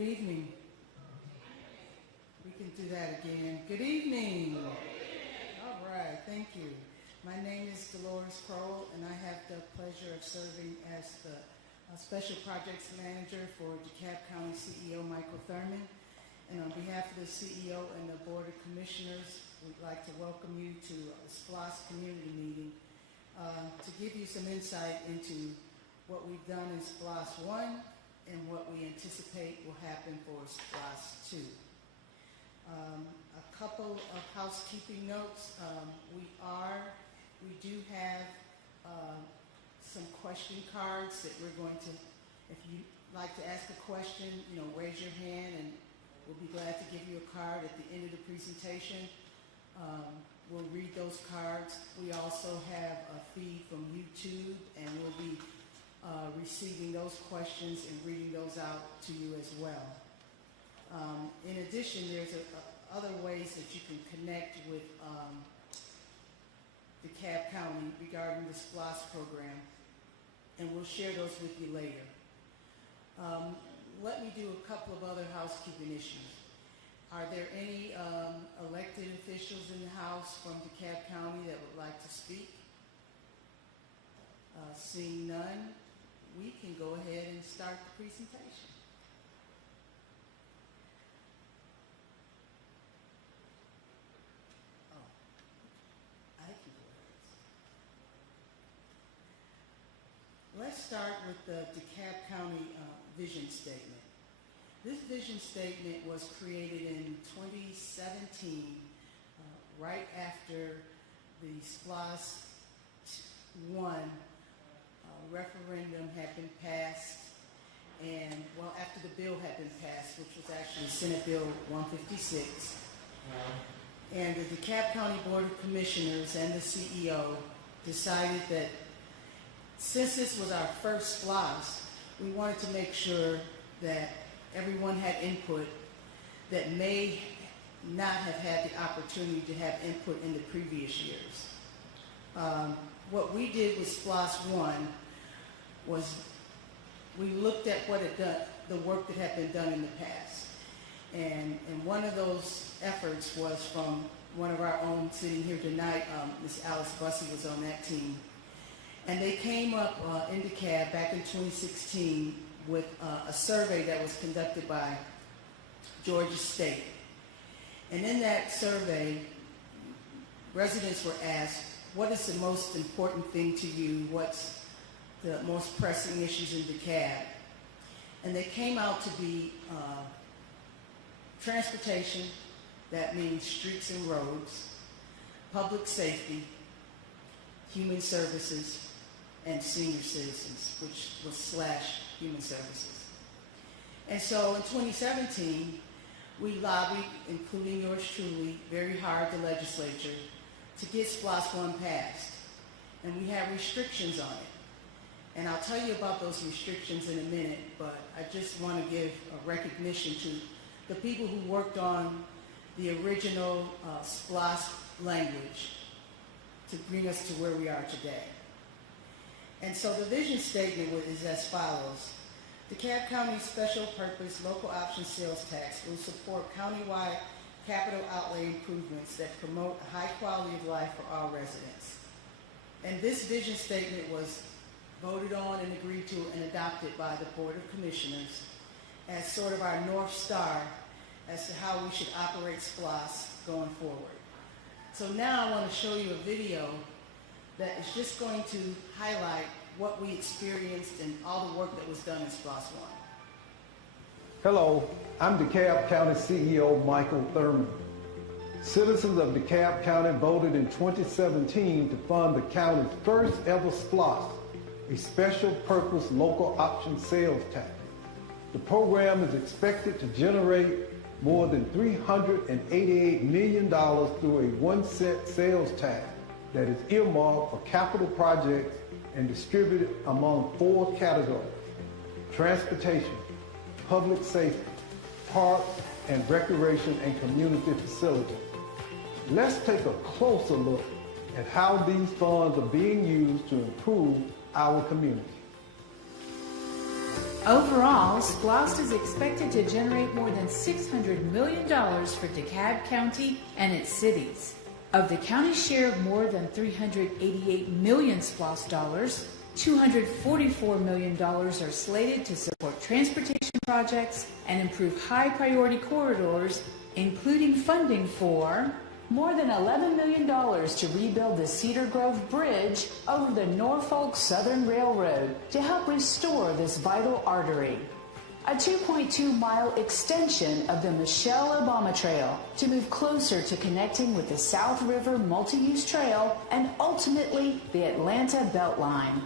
Good evening. We can do that again. Good evening. All right, thank you. My name is Dolores Crowell, and I have the pleasure of serving as the Special Projects Manager for DeKalb County CEO Michael Thurman. And on behalf of the CEO and the Board of Commissioners, we'd like to welcome you to the SPLOST Community Meeting to give you some insight into what we've done in SPLOST I and what we anticipate will happen for SPLOST II. A couple of housekeeping notes. We do have some question cards that we're going to, if you'd like to ask a question, raise your hand and we'll be glad to give you a card at the end of the presentation. We'll read those cards. We also have a feed from YouTube, and we'll be receiving those questions and reading those out to you as well. In addition, there's other ways that you can connect with DeKalb County regarding the SPLOST program, and we'll share those with you later. Let me do a couple of other housekeeping issues. Are there any elected officials in the House from DeKalb County that would like to speak? Seeing none, we can go ahead and start the presentation. Let's start with the DeKalb County vision statement. This vision statement was created in 2017, right after the SPLOST I referendum had been passed, and after the bill had been passed, which was actually Senate Bill 156. And the DeKalb County Board of Commissioners and the CEO decided that since this was our first SPLOST, we wanted to make sure that everyone had input that may not have had the opportunity to have input in the previous years. What we did with SPLOST I was we looked at what had done, the work that had been done in the past. And one of those efforts was from one of our own sitting here tonight, Ms. Alice Bussey was on that team. And they came up in DeKalb back in 2016 with a survey that was conducted by Georgia State. And in that survey, residents were asked, what is the most important thing to you? What's the most pressing issues in DeKalb? And they came out to be transportation, that means streets and roads, public safety, human services, and senior citizens, which was / human services. And so in 2017, we lobbied, including yours truly, very hard the legislature to get SPLOST I passed. And we have restrictions on it. And I'll tell you about those restrictions in a minute, but I just want to give a recognition to the people who worked on the original SPLOST language to bring us to where we are today. And so the vision statement is as follows. DeKalb County's special purpose local option sales tax will support countywide capital outlay improvements that promote a high quality of life for all residents. And this vision statement was voted on and agreed to and adopted by the Board of Commissioners as sort of our North Star as to how we should operate SPLOST going forward. So now I want to show you a video that is just going to highlight what we experienced and all the work that was done in SPLOST I. Hello, I'm DeKalb County CEO Michael Thurman. Citizens of DeKalb County voted in 2017 to fund the county's first ever SPLOST, a special purpose local option sales tax. The program is expected to generate more than $388 million through a 1-cent sales tax that is earmarked for capital projects and distributed among 4 categories: transportation, public safety, parks and recreation and community facilities. Let's take a closer look at how these funds are being used to improve our community. Overall, SPLOST is expected to generate more than $600 million for DeKalb County and its cities. Of the county's share of more than $388 million SPLOST dollars, $244 million are slated to support transportation projects and improve high-priority corridors, including funding for more than $11 million to rebuild the Cedar Grove Bridge over the Norfolk Southern Railroad to help restore this vital artery. A 2.2-mile extension of the Michelle Obama Trail to move closer to connecting with the South River Multi-Use Trail and ultimately the Atlanta Beltline.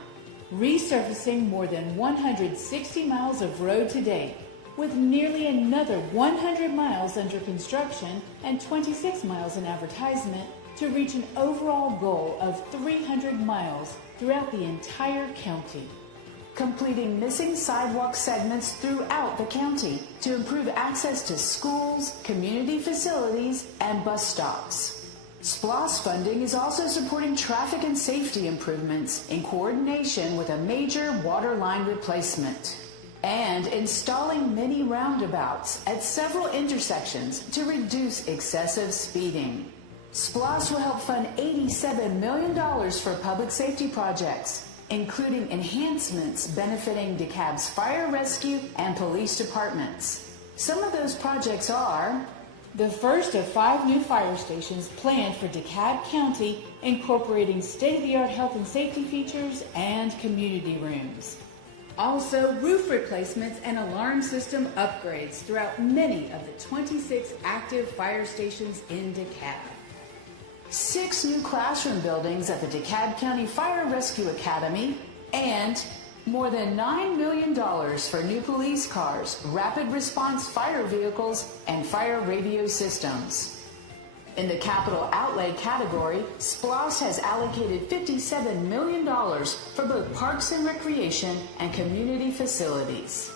Resurfacing more than 160 miles of road to date, with nearly another 100 miles under construction and 26 miles in advertisement to reach an overall goal of 300 miles throughout the entire county. Completing missing sidewalk segments throughout the county to improve access to schools, community facilities, and bus stops. SPLOST funding is also supporting traffic and safety improvements in coordination with a major water line replacement and installing many roundabouts at several intersections to reduce excessive speeding. SPLOST will help fund $87 million for public safety projects, including enhancements benefiting DeKalb's fire rescue and police departments. Some of those projects are the first of 5 new fire stations planned for DeKalb County, incorporating state-of-the-art health and safety features and community rooms. Also, roof replacements and alarm system upgrades throughout many of the 26 active fire stations in DeKalb. 6 new classroom buildings at the DeKalb County Fire Rescue Academy, and more than $9 million for new police cars, rapid response fire vehicles, and fire radio systems. In the capital outlay category, SPLOST has allocated $57 million for both parks and recreation and community facilities.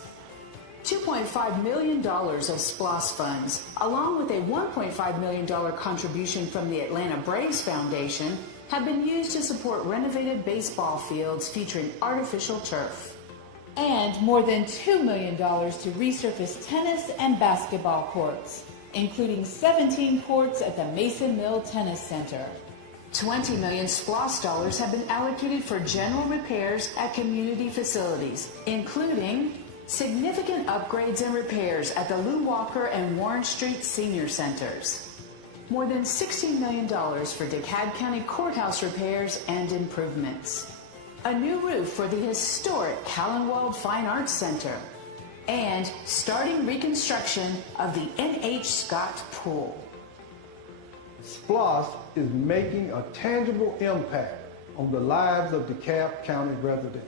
$2.5 million of SPLOST funds, along with a $1.5 million contribution from the Atlanta Braves Foundation, have been used to support renovated baseball fields featuring artificial turf. And more than $2 million to resurface tennis and basketball courts, including 17 courts at the Mason Mill Tennis Center. 20 million SPLOST dollars have been allocated for general repairs at community facilities, including significant upgrades and repairs at the Lou Walker and Warren Street Senior Centers. More than $16 million for DeKalb County Courthouse repairs and improvements. A new roof for the historic Callenwald Fine Arts Center. And starting reconstruction of the N.H. Scott Pool. SPLOST is making a tangible impact on the lives of DeKalb County residents.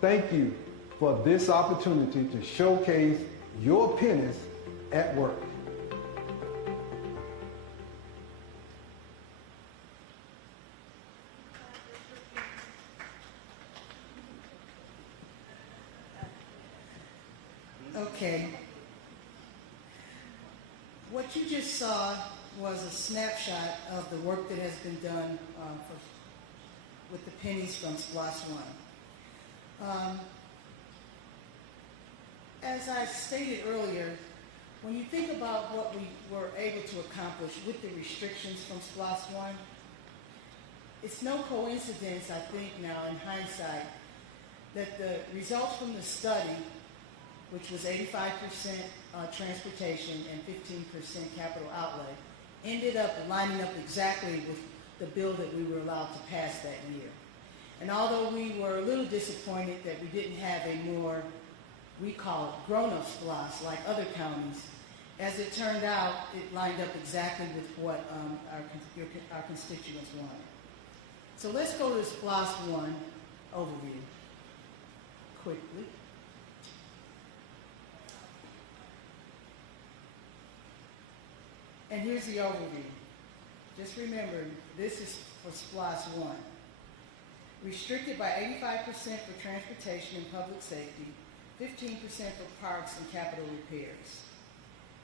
Thank you for this opportunity to showcase your pennies at work. Okay. What you just saw was a snapshot of the work that has been done with the pennies from SPLOST I. As I stated earlier, when you think about what we were able to accomplish with the restrictions from SPLOST I, it's no coincidence, I think now in hindsight, that the results from the study, which was 85% transportation and 15% capital outlay, ended up lining up exactly with the bill that we were allowed to pass that year. And although we were a little disappointed that we didn't have a more, we call it grown-up SPLOST like other counties, as it turned out, it lined up exactly with what our constituents wanted. So let's go to the SPLOST I overview quickly. And here's the overview. Just remember, this is for SPLOST I. Restricted by 85% for transportation and public safety, 15% for parks and capital repairs.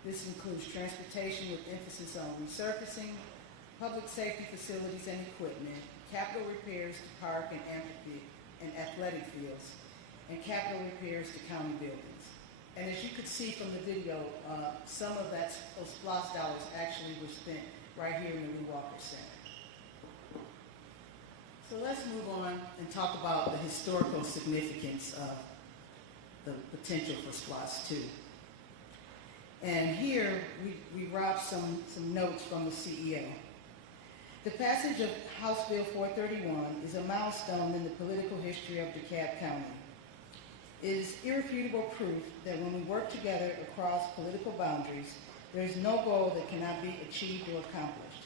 This includes transportation with emphasis on resurfacing, public safety facilities and equipment, capital repairs to park and athletic fields, and capital repairs to county buildings. And as you could see from the video, some of those SPLOST dollars actually were spent right here in the Lee Walker Center. So let's move on and talk about the historical significance of the potential for SPLOST II. And here we robbed some notes from the CEO. The passage of House Bill 431 is a milestone in the political history of DeKalb County. It is irrefutable proof that when we work together across political boundaries, there is no goal that cannot be achieved or accomplished.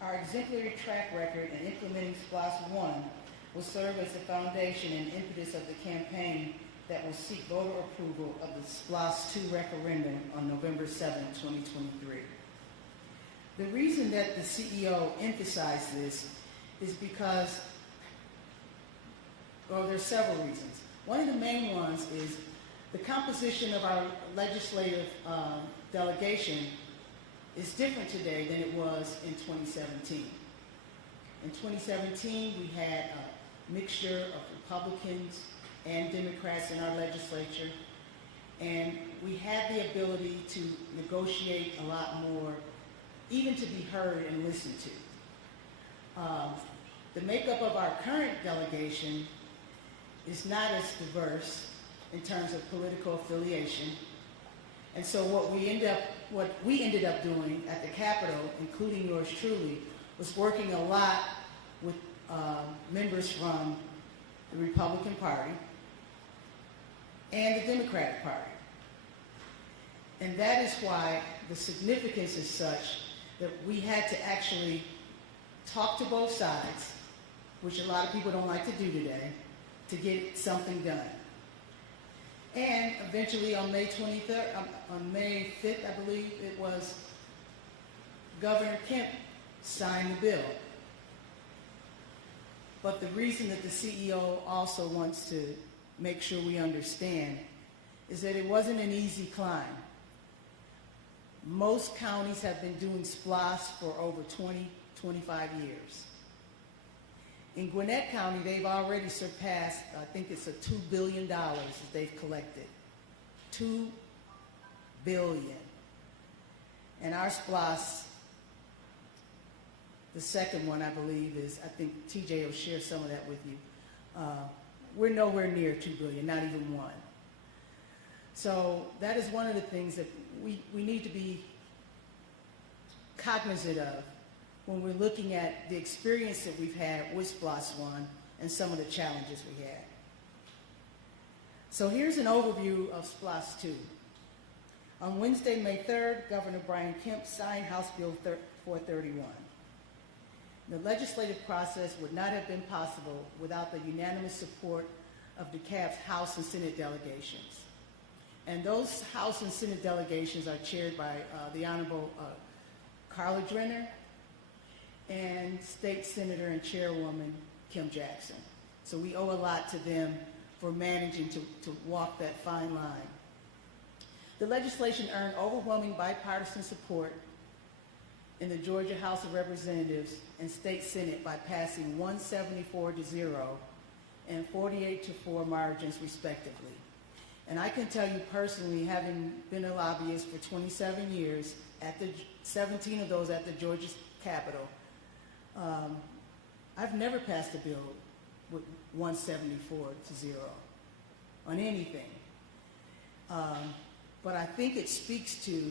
Our exemplary track record in implementing SPLOST I will serve as the foundation and impetus of the campaign that will seek voter approval of the SPLOST II referendum on November 7, 2023. The reason that the CEO emphasized this is because, well, there's several reasons. One of the main ones is the composition of our legislative delegation is different today than it was in 2017. In 2017, we had a mixture of Republicans and Democrats in our legislature, and we had the ability to negotiate a lot more, even to be heard and listened to. The makeup of our current delegation is not as diverse in terms of political affiliation, and so what we ended up doing at the Capitol, including yours truly, was working a lot with members from the Republican Party and the Democratic Party. And that is why the significance is such that we had to actually talk to both sides, which a lot of people don't like to do today, to get something done. And eventually on May 23rd, on May 5th, I believe it was, Governor Kemp signed the bill. But the reason that the CEO also wants to make sure we understand is that it wasn't an easy climb. Most counties have been doing SPLOST for over 20, 25 years. In Gwinnett County, they've already surpassed, I think it's $2 billion that they've collected. $2 billion. And our SPLOST, the second one I believe is, I think TJ will share some of that with you. We're nowhere near $2 billion, not even one. So that is one of the things that we need to be cognizant of when we're looking at the experience that we've had with SPLOST I and some of the challenges we had. So here's an overview of SPLOST II. On Wednesday, May 3rd, Governor Brian Kemp signed House Bill 431. The legislative process would not have been possible without the unanimous support of DeKalb's House and Senate delegations. And those House and Senate delegations are chaired by the Honorable Carla Drenner and State Senator and Chairwoman Kim Jackson. So we owe a lot to them for managing to walk that fine line. The legislation earned overwhelming bipartisan support in the Georgia House of Representatives and State Senate by passing 174-0 and 48-4 margins respectively. And I can tell you personally, having been a lobbyist for 27 years, 17 of those at the Georgia Capitol, I've never passed a bill with 174-0 on anything. But I think it speaks to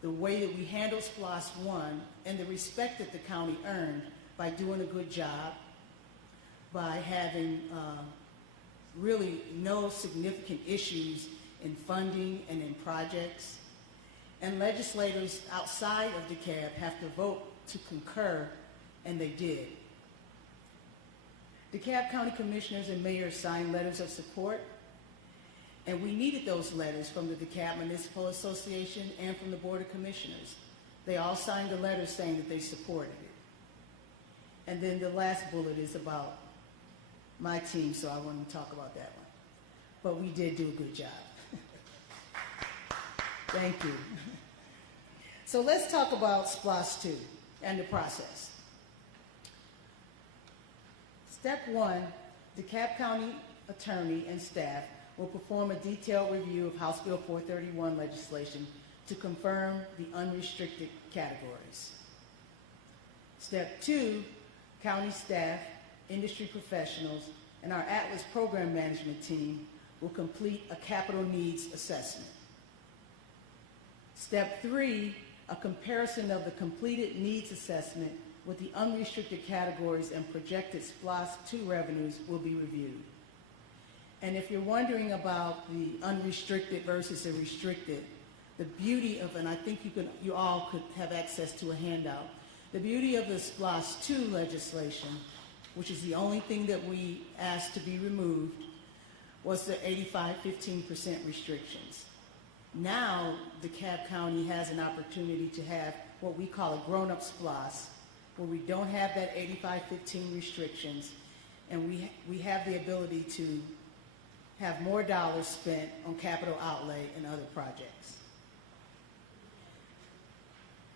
the way that we handled SPLOST I and the respect that the county earned by doing a good job, by having really no significant issues in funding and in projects. And legislators outside of DeKalb have to vote to concur, and they did. DeKalb County commissioners and mayors signed letters of support, and we needed those letters from the DeKalb Municipal Association and from the Board of Commissioners. They all signed a letter saying that they supported it. And then the last bullet is about my team, so I want to talk about that one. But we did do a good job. Thank you. So let's talk about SPLOST II and the process. Step one, DeKalb County attorney and staff will perform a detailed review of House Bill 431 legislation to confirm the unrestricted categories. Step 2, county staff, industry professionals, and our Atlas program management team will complete a capital needs assessment. Step 3, a comparison of the completed needs assessment with the unrestricted categories and projected SPLOST II revenues will be reviewed. And if you're wondering about the unrestricted versus the restricted, the beauty of, and I think you all could have access to a handout, the beauty of the SPLOST II legislation, which is the only thing that we asked to be removed, was the 85-15% restrictions. Now, DeKalb County has an opportunity to have what we call a grown-up SPLOST, where we don't have that 85-15 restrictions, and we have the ability to have more dollars spent on capital outlay and other projects.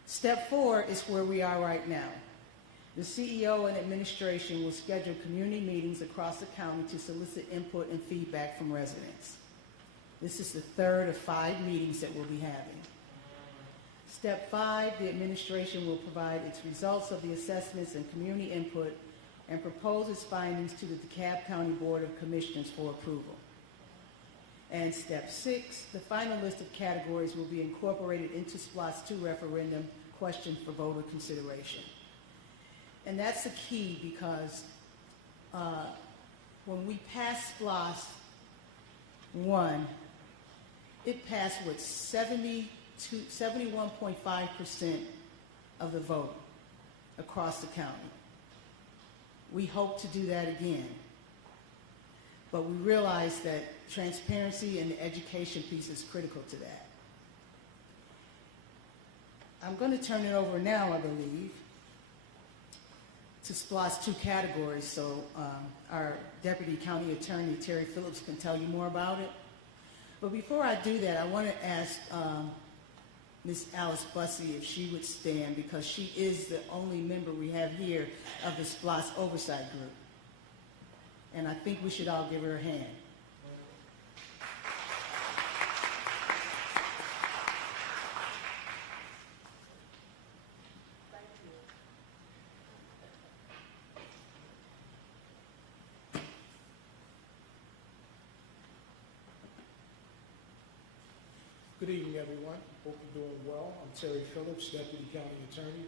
Step 4 is where we are right now. The CEO and administration will schedule community meetings across the county to solicit input and feedback from residents. This is the third of 5 meetings that we'll be having. Step 5, the administration will provide its results of the assessments and community input and propose its findings to the DeKalb County Board of Commissioners for approval. And step 6, the final list of categories will be incorporated into SPLOST II referendum question for voter consideration. And that's the key because when we passed SPLOST I, it passed with 71.5% of the vote across the county. We hope to do that again. But we realize that transparency and the education piece is critical to that. I'm going to turn it over now, I believe, to SPLOST II categories, so our Deputy County Attorney, Terry Phillips, can tell you more about it. But before I do that, I want to ask Ms. Alice Bussey if she would stand, because she is the only member we have here of the SPLOST Oversight Group. And I think we should all give her a hand. Good evening, everyone. Hope you're doing well. I'm Terry Phillips, Deputy County Attorney.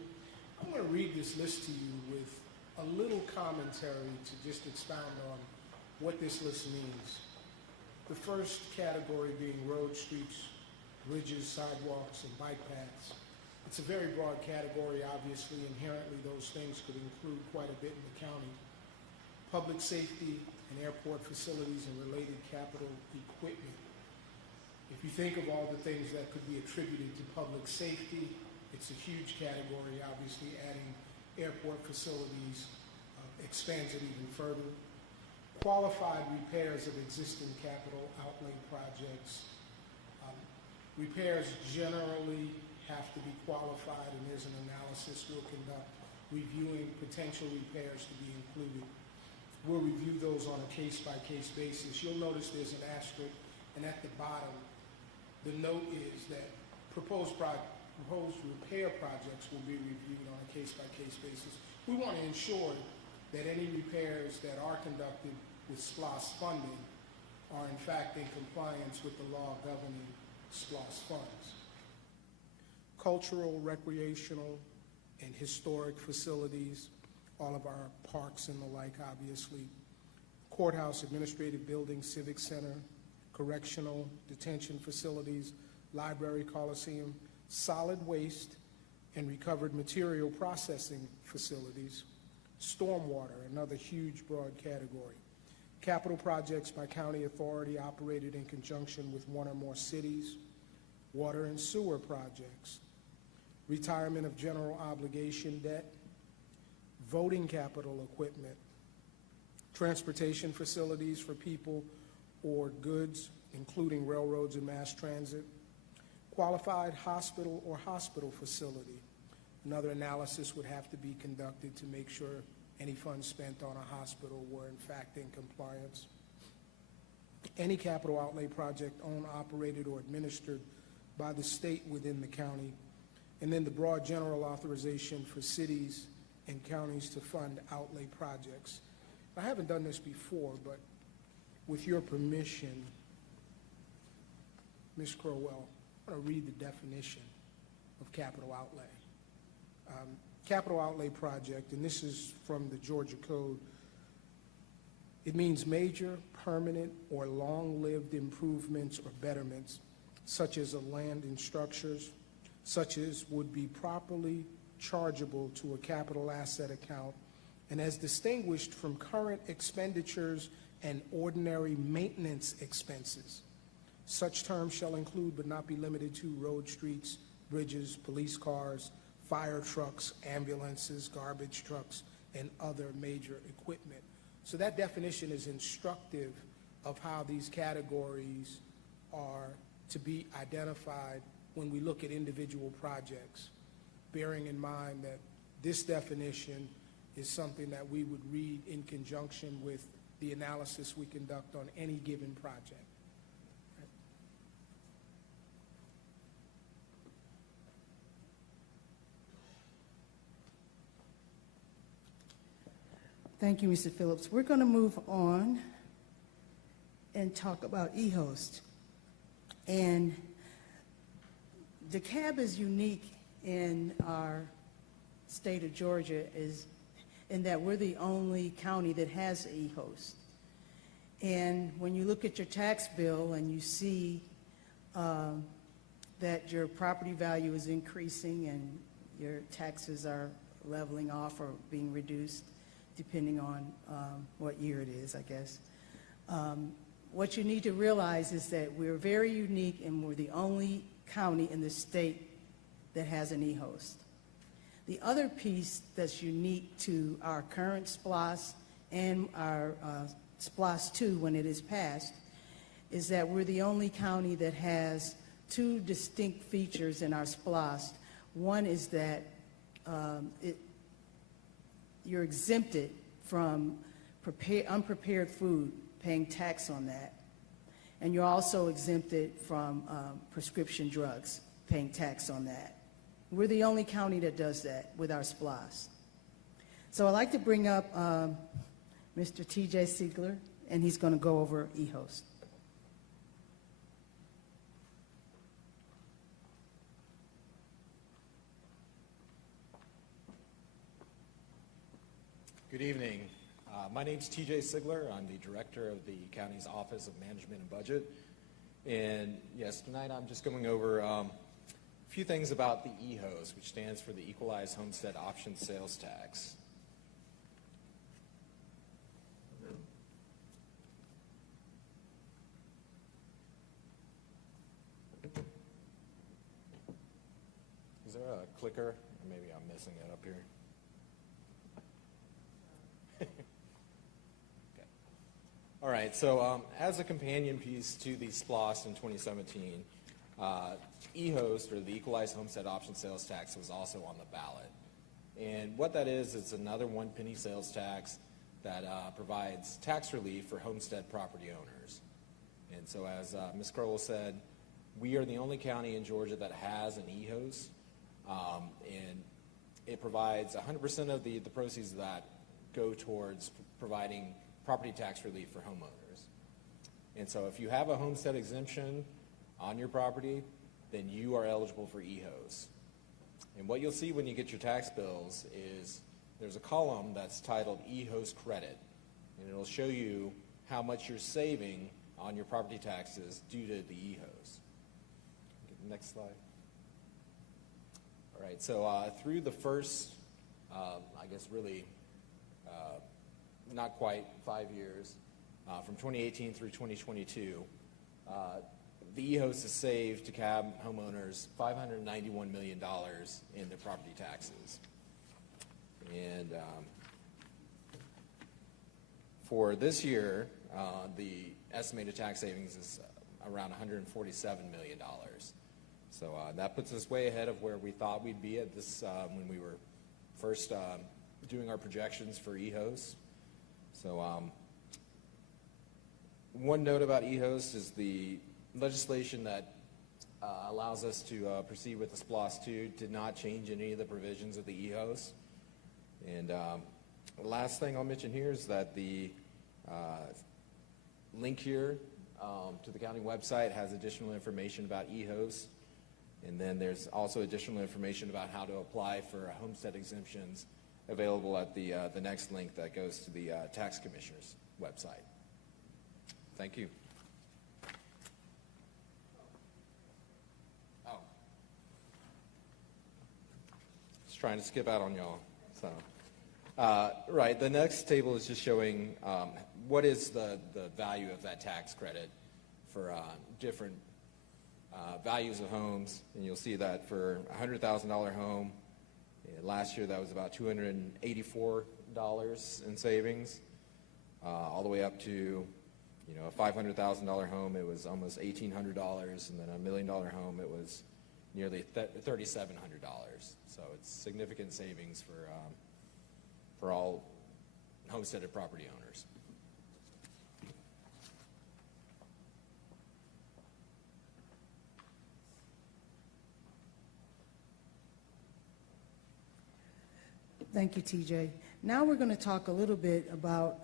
I'm going to read this list to you with a little commentary to just expound on what this list means. The first category being roads, streets, bridges, sidewalks, and bike paths. It's a very broad category, obviously. Inherently, those things could include quite a bit in the county. Public safety and airport facilities and related capital equipment. If you think of all the things that could be attributed to public safety, it's a huge category. Obviously, adding airport facilities expands it even further. Qualified repairs of existing capital outlay projects. Repairs generally have to be qualified, and there's an analysis we'll conduct reviewing potential repairs to be included. We'll review those on a case-by-case basis. You'll notice there's an asterisk, and at the bottom, the note is that proposed repair projects will be reviewed on a case-by-case basis. We want to ensure that any repairs that are conducted with SPLOST funding are in fact in compliance with the law governing SPLOST funds. Cultural, recreational, and historic facilities, all of our parks and the like, obviously. Courthouse, administrative building, civic center, correctional, detention facilities, library, coliseum, solid waste and recovered material processing facilities, stormwater, another huge broad category. Capital projects by county authority operated in conjunction with one or more cities, water and sewer projects, retirement of general obligation debt, voting capital equipment, transportation facilities for people or goods, including railroads and mass transit, qualified hospital or hospital facility. Another analysis would have to be conducted to make sure any funds spent on a hospital were in fact in compliance. any capital outlay project owned, operated, or administered by the state within the county, and then the broad general authorization for cities and counties to fund outlay projects. I haven't done this before, but with your permission, Ms. Crowell, I want to read the definition of capital outlay. Capital outlay project, and this is from the Georgia Code, it means major, permanent, or long-lived improvements or betterments, such as of land and structures, such as would be properly chargeable to a capital asset account, and as distinguished from current expenditures and ordinary maintenance expenses. Such terms shall include but not be limited to road, streets, bridges, police cars, fire trucks, ambulances, garbage trucks, and other major equipment. So that definition is instructive of how these categories are to be identified when we look at individual projects, bearing in mind that this definition is something that we would read in conjunction with the analysis we conduct on any given project. Thank you, Mr. Phillips. We're going to move on and talk about e-host. And DeKalb is unique in our state of Georgia in that we're the only county that has e-host. And when you look at your tax bill and you see that your property value is increasing and your taxes are leveling off or being reduced, depending on what year it is, I guess. What you need to realize is that we're very unique and we're the only county in the state that has an e-host. The other piece that's unique to our current SPLOST and our SPLOST II when it is passed is that we're the only county that has two distinct features in our SPLOST. One is that you're exempted from unprepared food, paying tax on that. And you're also exempted from prescription drugs, paying tax on that. We're the only county that does that with our SPLOST. So I'd like to bring up Mr. TJ Siegler, and he's going to go over eHost. Good evening. My name's TJ Sigler. I'm the director of the county's Office of Management and Budget. And yes, tonight I'm just going over a few things about the eHost, which stands for the Equalized Homestead Option Sales Tax. Is there a clicker? Maybe I'm missing it up here. All right, so as a companion piece to the SPLOST in 2017, eHost, or the Equalized Homestead Option Sales Tax, was also on the ballot. And what that is, it's another one-penny sales tax that provides tax relief for homestead property owners. And so as Ms. Crowell said, we are the only county in Georgia that has an eHost, and it provides 100% of the proceeds of that go towards providing property tax relief for homeowners. And so if you have a homestead exemption on your property, then you are eligible for eHost. And what you'll see when you get your tax bills is there's a column that's titled eHost Credit, and it'll show you how much you're saving on your property taxes due to the eHost. Get the next slide. All right, so through the first, I guess really not quite 5 years, from 2018 through 2022, the eHost has saved DeKalb homeowners $591 million in their property taxes. And for this year, the estimated tax savings is around $147 million. So that puts us way ahead of where we thought we'd be at this when we were first doing our projections for eHost. So One note about eHost is the legislation that allows us to proceed with the SPLOST II did not change any of the provisions of the eHost. And the last thing I'll mention here is that the link here to the county website has additional information about eHost. And then there's also additional information about how to apply for homestead exemptions available at the next link that goes to the tax commissioner's website. Thank you. Oh. Just trying to skip out on y'all. So, right, the next table is just showing what is the value of that tax credit for different values of homes. And you'll see that for a $100,000 home, last year that was about $284 in savings, all the way up to a $500,000 home, it was almost $1,800, and then a $1 million home, it was nearly $3,700. So it's significant savings for all homesteaded property owners. Thank you, TJ. Now we're going to talk a little bit about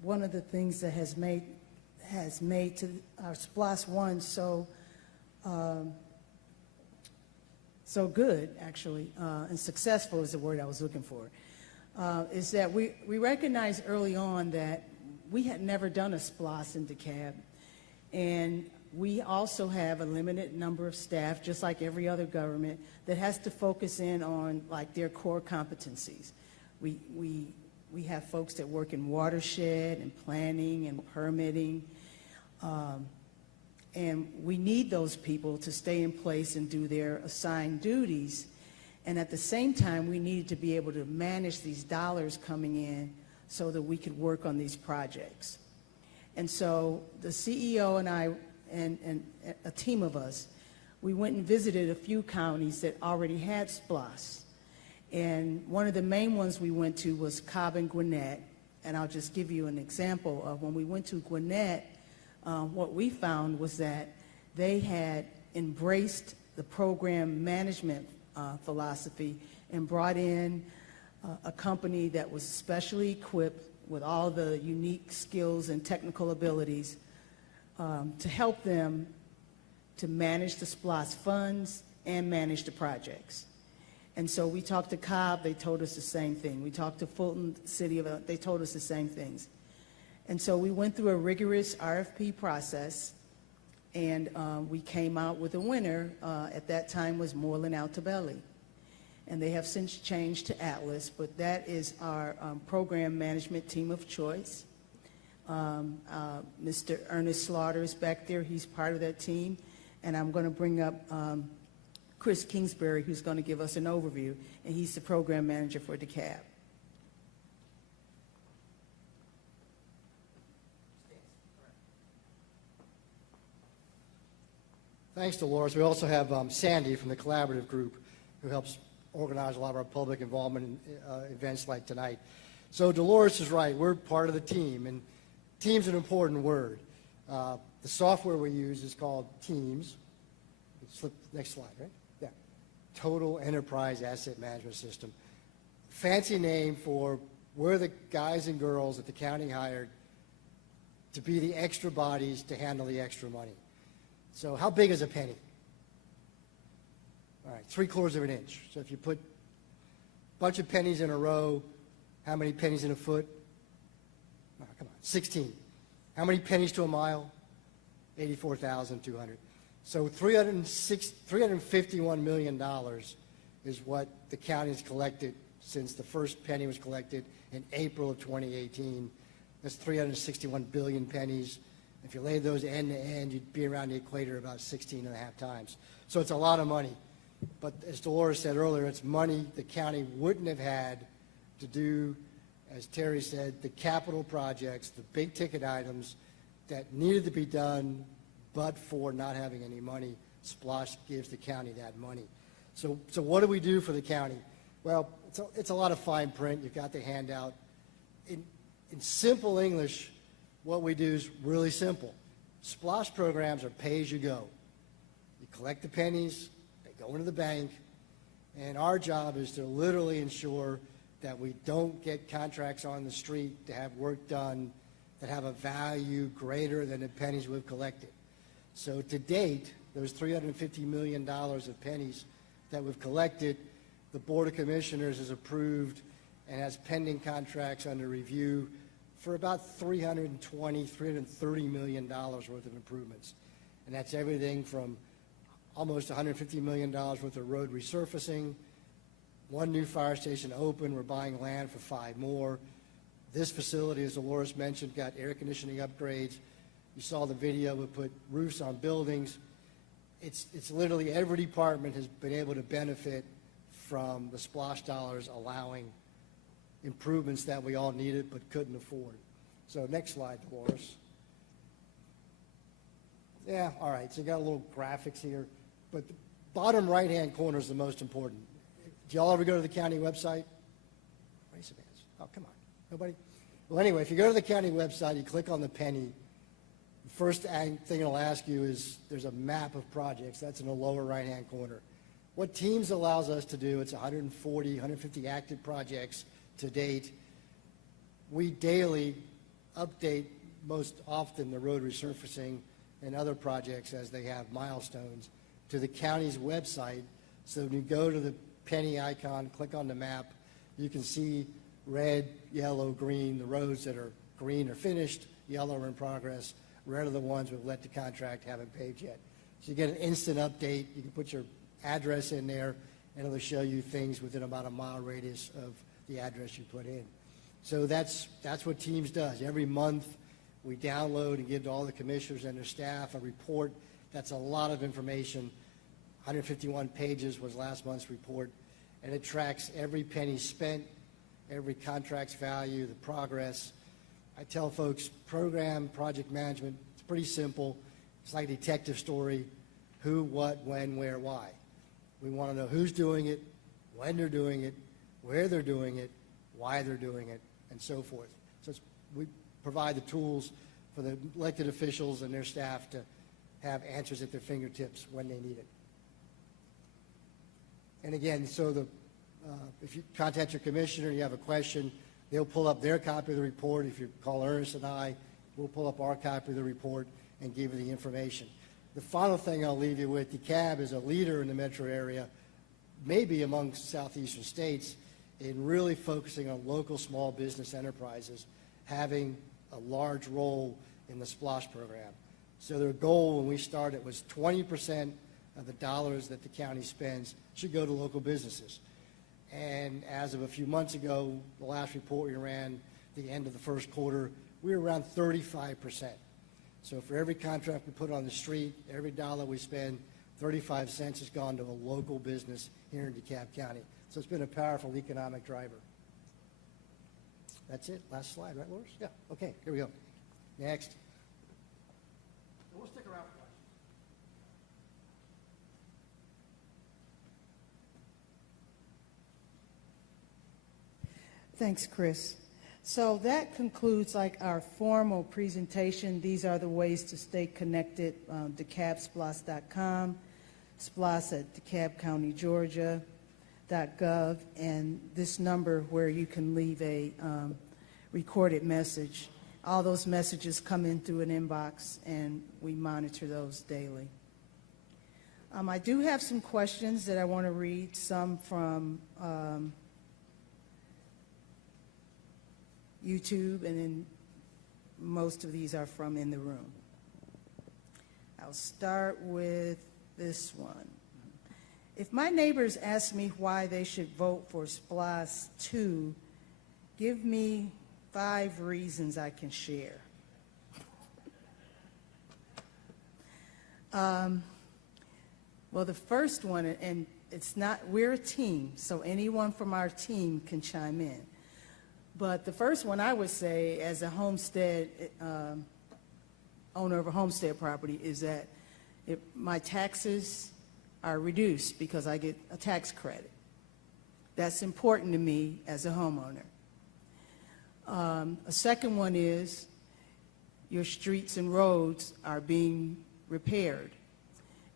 one of the things that has made to our SPLOST I so good, actually, and successful is the word I was looking for, is that we recognized early on that we had never done a SPLOST in DeKalb, and we also have a limited number of staff, just like every other government, that has to focus in on like their core competencies. We have folks that work in watershed and planning and permitting, and we need those people to stay in place and do their assigned duties. And at the same time, we needed to be able to manage these dollars coming in so that we could work on these projects. And so the CEO and I and a team of us, we went and visited a few counties that already had SPLOST. And one of the main ones we went to was Cobb and Gwinnett. And I'll just give you an example of when we went to Gwinnett, what we found was that they had embraced the program management philosophy and brought in a company that was specially equipped with all the unique skills and technical abilities to help them to manage the SPLOST funds and manage the projects. And so we talked to Cobb, they told us the same thing. We talked to Fulton City, they told us the same things. And so we went through a rigorous RFP process, and we came out with a winner. At that time was Moreland Altabelli. And they have since changed to Atlas, but that is our program management team of choice. Mr. Ernest Slaughter is back there. He's part of that team. And I'm going to bring up Chris Kingsbury, who's going to give us an overview, and he's the program manager for DeKalb. Thanks, Dolores. We also have Sandy from the collaborative group, who helps organize a lot of our public involvement in events like tonight. So Dolores is right. We're part of the team, and team's an important word. The software we use is called Teams. Flip next slide, right? Yeah. Total Enterprise Asset Management System. Fancy name for we're the guys and girls that the county hired to be the extra bodies to handle the extra money. So how big is a penny? All right, 3/4 of an inch. So if you put a bunch of pennies in a row, how many pennies in a foot? Oh, come on, 16. How many pennies to a mile? 84,200. So $351 million is what the county has collected since the first penny was collected in April of 2018. That's 361 billion pennies. If you lay those end to end, you'd be around the equator about 16 and a half times. So it's a lot of money. But as Dolores said earlier, it's money the county wouldn't have had to do, as Terry said, the capital projects, the big ticket items that needed to be done, but for not having any money, SPLOST gives the county that money. So what do we do for the county? Well, it's a lot of fine print. You've got the handout. In simple English, what we do is really simple. SPLOST programs are pay-as-you-go. You collect the pennies, they go into the bank, and our job is to literally ensure that we don't get contracts on the street to have work done that have a value greater than the pennies we've collected. So to date, those $350 million of pennies that we've collected, the Board of Commissioners has approved and has pending contracts under review for about $330 million worth of improvements. And that's everything from almost $150 million worth of road resurfacing, one new fire station open, we're buying land for 5 more. This facility, as Dolores mentioned, got air conditioning upgrades. You saw the video, we put roofs on buildings. It's literally every department has been able to benefit from the SPLOST dollars allowing improvements that we all needed but couldn't afford. So next slide, Dolores. Yeah, all right, so you got a little graphics here, but the bottom right-hand corner is the most important. Did y'all ever go to the county website? Raise your hands. Oh, come on. Nobody? Well, anyway, if you go to the county website, you click on the penny, the first thing it'll ask you is there's a map of projects. That's in the lower right-hand corner. What Teams allows us to do, it's 140, 150 active projects to date. We daily update most often the road resurfacing and other projects as they have milestones to the county's website. So when you go to the penny icon, click on the map, you can see red, yellow, green, the roads that are green are finished, yellow are in progress, red are the ones we've let the contract haven't paid yet. So you get an instant update. You can put your address in there, and it'll show you things within about a mile radius of the address you put in. So that's what Teams does. Every month we download and give to all the commissioners and their staff a report. That's a lot of information. 151 pages was last month's report, and it tracks every penny spent, every contract's value, the progress. I tell folks program, project management, it's pretty simple. It's like a detective story: who, what, when, where, why. We want to know who's doing it, when they're doing it, where they're doing it, why they're doing it, and so forth. So we provide the tools for the elected officials and their staff to have answers at their fingertips when they need it. And again, so if you contact your commissioner and you have a question, they'll pull up their copy of the report. If you call Ernest and I, we'll pull up our copy of the report and give you the information. The final thing I'll leave you with, DeKalb is a leader in the metro area, maybe among southeastern states, in really focusing on local small business enterprises having a large role in the SPLOST program. So their goal when we started was 20% of the dollars that the county spends should go to local businesses. And as of a few months ago, the last report we ran, the end of the first quarter, we were around 35%. So for every contract we put on the street, every dollar we spend, 35 cents has gone to a local business here in DeKalb County. So it's been a powerful economic driver. That's it. Last slide, right, Loris? Yeah. Okay, here we go. Next. So we'll stick around for questions. Thanks, Chris. So that concludes our formal presentation. These are the ways to stay connected. DeKalbSPLOST.com, SPLOST at DeKalb County, Georgia.gov, and this number where you can leave a recorded message. All those messages come in through an inbox, and we monitor those daily. I do have some questions that I want to read, some from YouTube, and then most of these are from in the room. I'll start with this one. If my neighbors ask me why they should vote for SPLOST II, give me 5 reasons I can share. Well, the first one, and it's not, we're a team, so anyone from our team can chime in. But the first one I would say, as a homestead, owner of a homestead property, is that my taxes are reduced because I get a tax credit. That's important to me as a homeowner. A second one is your streets and roads are being repaired.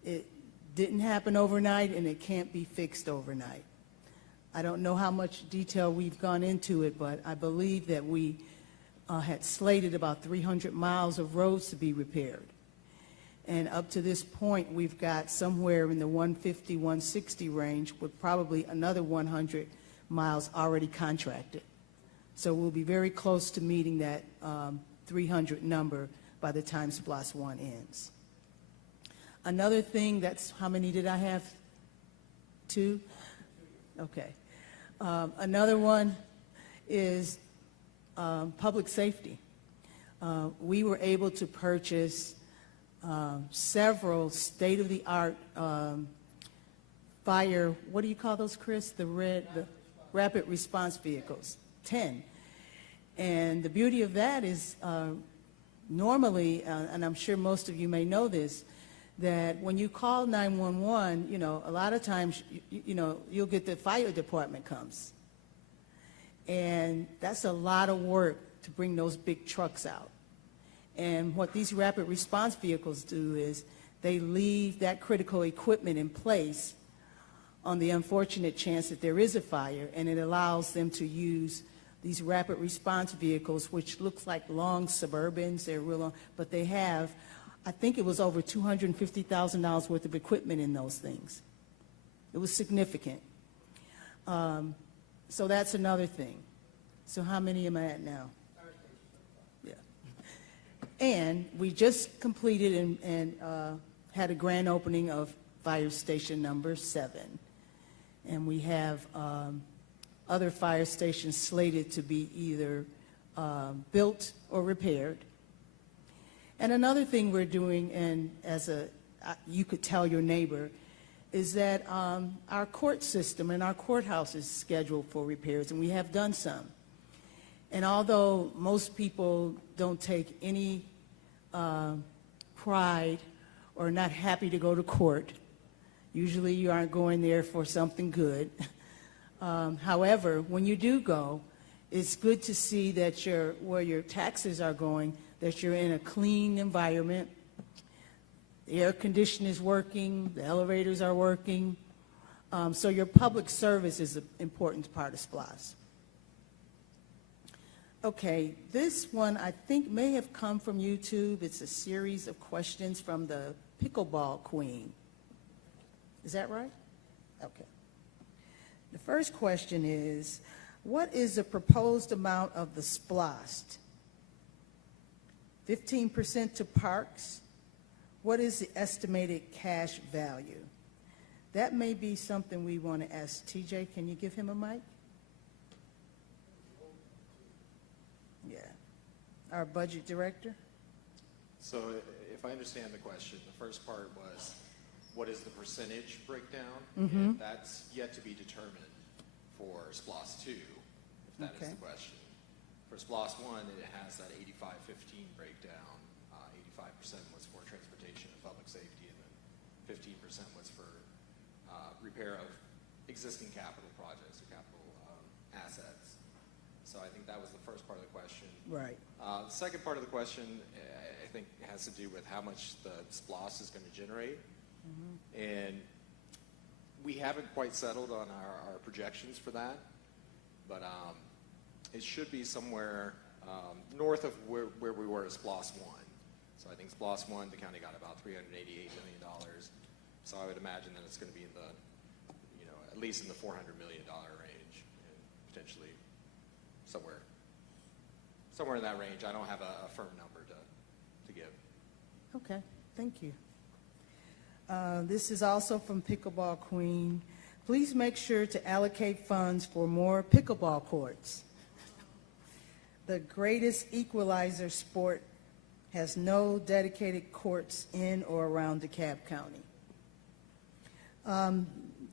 It didn't happen overnight, and it can't be fixed overnight. I don't know how much detail we've gone into it, but I believe that we had slated about 300 miles of roads to be repaired. And up to this point, we've got somewhere in the 150, 160 range, with probably another 100 miles already contracted. So we'll be very close to meeting that 300 number by the time SPLOST I ends. Another thing, that's, how many did I have? 2? Okay. Another one is public safety. We were able to purchase several state-of-the-art fire, what do you call those, Chris? The rapid response vehicles, 10. And the beauty of that is normally, and I'm sure most of you may know this, that when you call 911, you know, a lot of times, you know, you'll get the fire department comes. And that's a lot of work to bring those big trucks out. And what these rapid response vehicles do is they leave that critical equipment in place on the unfortunate chance that there is a fire, and it allows them to use these rapid response vehicles, which looks like long Suburbans. They're real long, but they have, I think it was over $250,000 worth of equipment in those things. It was significant. So that's another thing. So how many am I at now? Yeah. And we just completed and had a grand opening of fire station number 7. And we have other fire stations slated to be either built or repaired. And another thing we're doing, and as you could tell your neighbor, is that our court system and our courthouse is scheduled for repairs, and we have done some. And although most people don't take any pride or are not happy to go to court, usually you aren't going there for something good. However, when you do go, it's good to see that where your taxes are going, that you're in a clean environment. The air conditioning is working, the elevators are working. So your public service is an important part of SPLOST. Okay, this one I think may have come from YouTube. It's a series of questions from the pickleball queen. Is that right? Okay. The first question is, what is the proposed amount of the SPLOST? 15% to parks? What is the estimated cash value? That may be something we want to ask TJ. Can you give him a mic? Yeah. Our budget director? So if I understand the question, the first part was, what is the percentage breakdown? And that's yet to be determined for SPLOST II, if that is the question. For SPLOST I, it has that 85-15 breakdown. 85% was for transportation and public safety, and then 15% was for repair of existing capital projects or capital assets. So I think that was the first part of the question. Right. The second part of the question, I think, has to do with how much the SPLOST is going to generate. And we haven't quite settled on our projections for that, but it should be somewhere north of where we were at SPLOST I. So I think SPLOST I, the county got about $388 million. So I would imagine that it's going to be in the, at least in the $400 million range, and potentially somewhere in that range. I don't have a firm number to give. Okay, thank you. This is also from Pickleball Queen. Please make sure to allocate funds for more pickleball courts. The greatest equalizer sport has no dedicated courts in or around DeKalb County.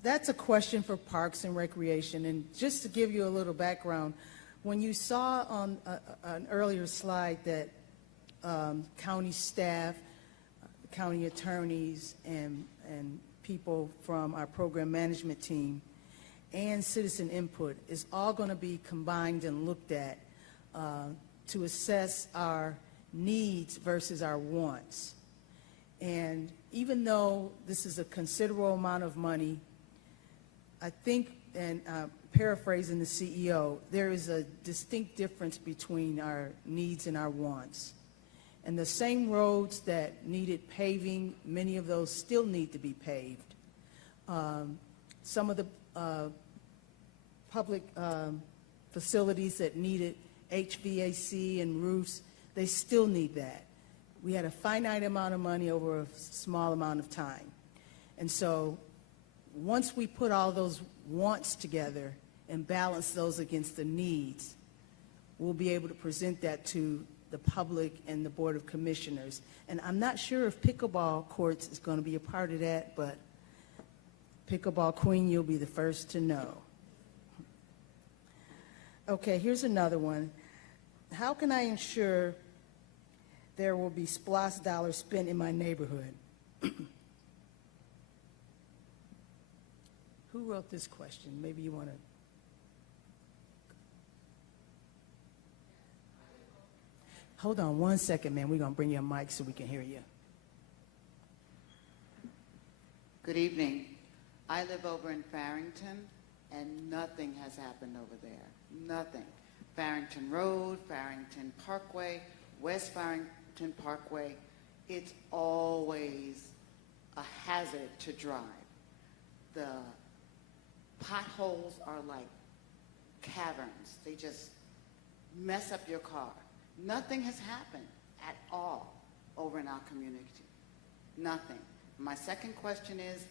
That's a question for Parks and Recreation. And just to give you a little background, when you saw on an earlier slide that county staff, county attorneys, and people from our program management team and citizen input is all going to be combined and looked at to assess our needs versus our wants. And even though this is a considerable amount of money, I think, and paraphrasing the CEO, there is a distinct difference between our needs and our wants. And the same roads that needed paving, many of those still need to be paved. Some of the public facilities that needed HVAC and roofs, they still need that. We had a finite amount of money over a small amount of time. And so once we put all those wants together and balance those against the needs, we'll be able to present that to the public and the Board of Commissioners. And I'm not sure if pickleball courts is going to be a part of that, but pickleball queen, you'll be the first to know. Okay, here's another one. How can I ensure there will be SPLOST dollars spent in my neighborhood? Who wrote this question? Maybe you want to. Hold on one second, man. We're going to bring you a mic so we can hear you. Good evening. I live over in Farrington, and nothing has happened over there. Nothing. Farrington Road, Farrington Parkway, West Farrington Parkway, it's always a hazard to drive. The potholes are like caverns. They just mess up your car. Nothing has happened at all over in our community. Nothing. My second question is,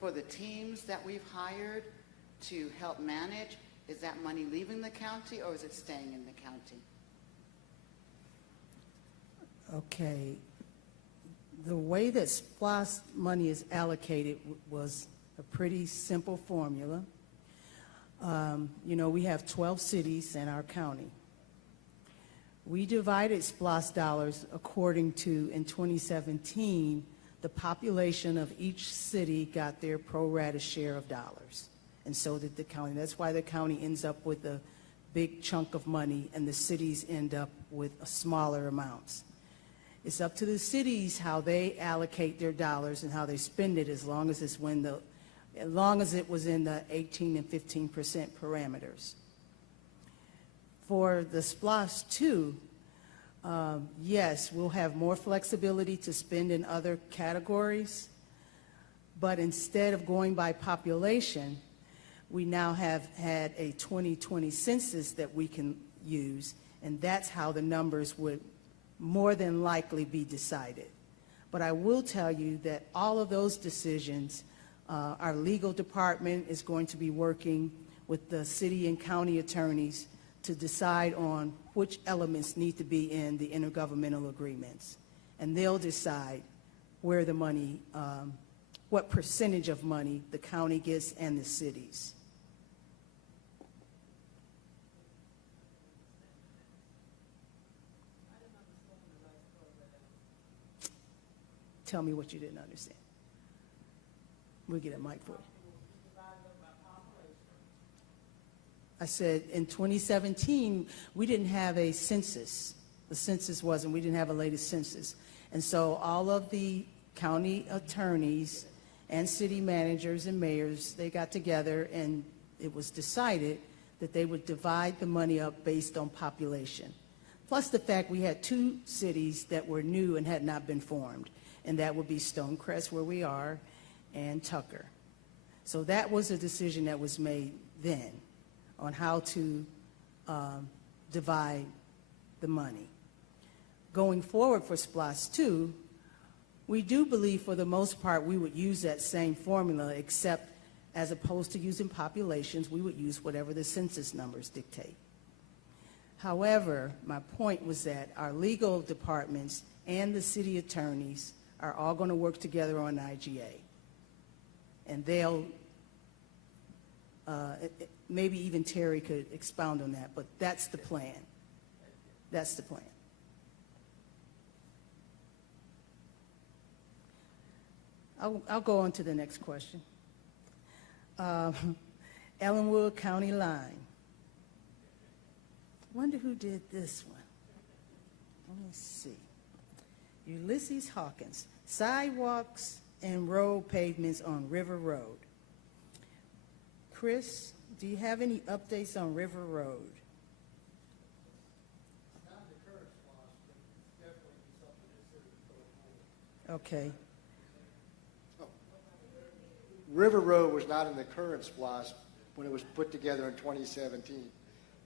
for the teams that we've hired to help manage, is that money leaving the county or is it staying in the county? Okay. The way that SPLOST money is allocated was a pretty simple formula. You know, we have 12 cities in our county. We divided SPLOST dollars according to, in 2017, the population of each city got their pro rata share of dollars. And so did the county. That's why the county ends up with a big chunk of money and the cities end up with smaller amounts. It's up to the cities how they allocate their dollars and how they spend it, as long as it was in the 18 and 15% parameters. For the SPLOST II, yes, we'll have more flexibility to spend in other categories, but instead of going by population, we now have had a 2020 census that we can use, and that's how the numbers would more than likely be decided. But I will tell you that all of those decisions, our legal department is going to be working with the city and county attorneys to decide on which elements need to be in the intergovernmental agreements. And they'll decide where the money, what percentage of money the county gets and the cities. Tell me what you didn't understand. We'll get a mic for you. I said in 2017, we didn't have a census. The census wasn't, we didn't have a latest census. And so all of the county attorneys and city managers and mayors, they got together and it was decided that they would divide the money up based on population. Plus the fact we had 2 cities that were new and had not been formed, and that would be Stonecrest, where we are, and Tucker. So that was a decision that was made then on how to divide the money. Going forward for SPLOST II, we do believe for the most part we would use that same formula, except as opposed to using populations, we would use whatever the census numbers dictate. However, my point was that our legal departments and the city attorneys are all going to work together on IGA. And they'll, maybe even Terry could expound on that, but that's the plan. That's the plan. I'll go on to the next question. Ellenwood County line. Wonder who did this one. let's see. Ulysses Hawkins, sidewalks and road pavements on River Road. Chris, do you have any updates on River Road? Okay. River Road was not in the current SPLOST when it was put together in 2017,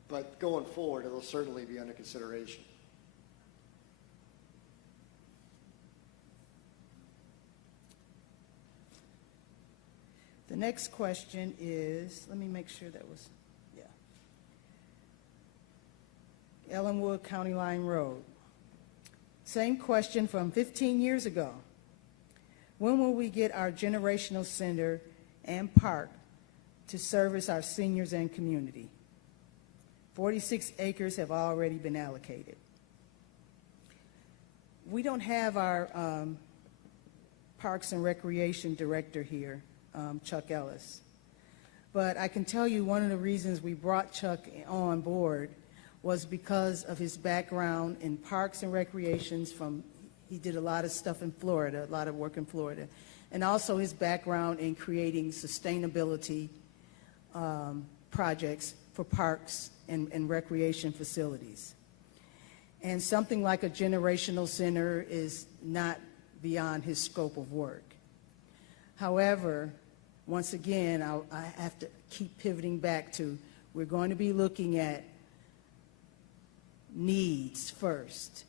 but going forward, it'll certainly be under consideration. The next question is, let me make sure that was, yeah. Ellenwood County Line Road. Same question from 15 years ago. When will we get our generational center and park to service our seniors and community? 46 acres have already been allocated. We don't have our Parks and Recreation Director here, Chuck Ellis. But I can tell you one of the reasons we brought Chuck on board was because of his background in Parks and Recreations he did a lot of stuff in Florida, a lot of work in Florida, and also his background in creating sustainability projects for parks and recreation facilities. And something like a generational center is not beyond his scope of work. However, once again, I have to keep pivoting back to, we're going to be looking at needs first.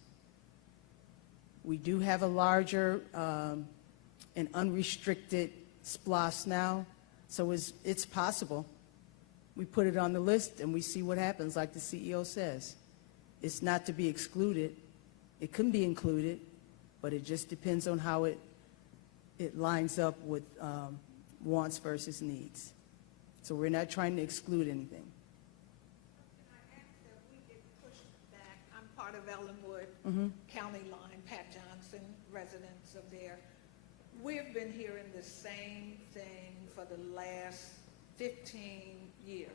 We do have a larger and unrestricted SPLOST now, so it's possible. We put it on the list and we see what happens, like the CEO says. It's not to be excluded. It can be included, but it just depends on how it lines up with wants versus needs. So we're not trying to exclude anything. Can I ask that we get pushed back? I'm part of Ellenwood County Line, Pat Johnson, residents of there. We've been hearing the same thing for the last 15 years,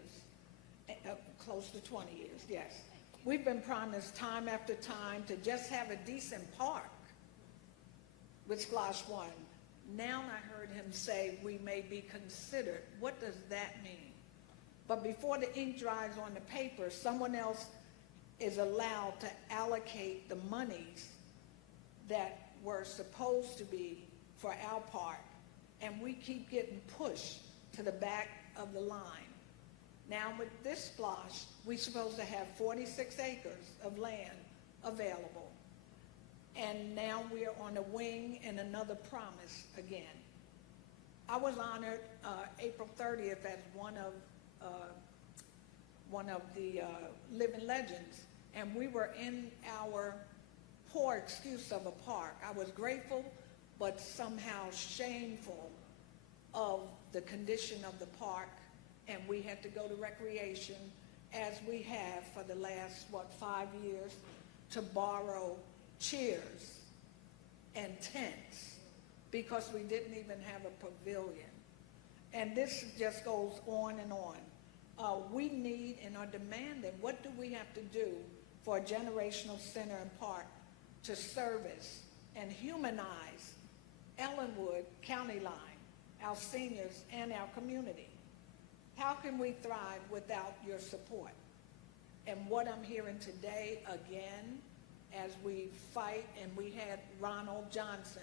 close to 20 years, yes. We've been promised time after time to just have a decent park with SPLOST I. Now I heard him say we may be considered. What does that mean? But before the ink dries on the paper, someone else is allowed to allocate the monies that were supposed to be for our park, and we keep getting pushed to the back of the line. Now with this SPLOST, we're supposed to have 46 acres of land available. And now we're on a wing and another promise again. I was honored April 30th as one of the living legends, and we were in our poor excuse of a park. I was grateful, but somehow shameful of the condition of the park, and we had to go to recreation, as we have for the last, 5 years, to borrow chairs and tents because we didn't even have a pavilion. And this just goes on and on. We need and are demanding, what do we have to do for a generational center and park to service and humanize Ellenwood County Line, our seniors, and our community? How can we thrive without your support? And what I'm hearing today, again, as we fight, and we had Ronald Johnson,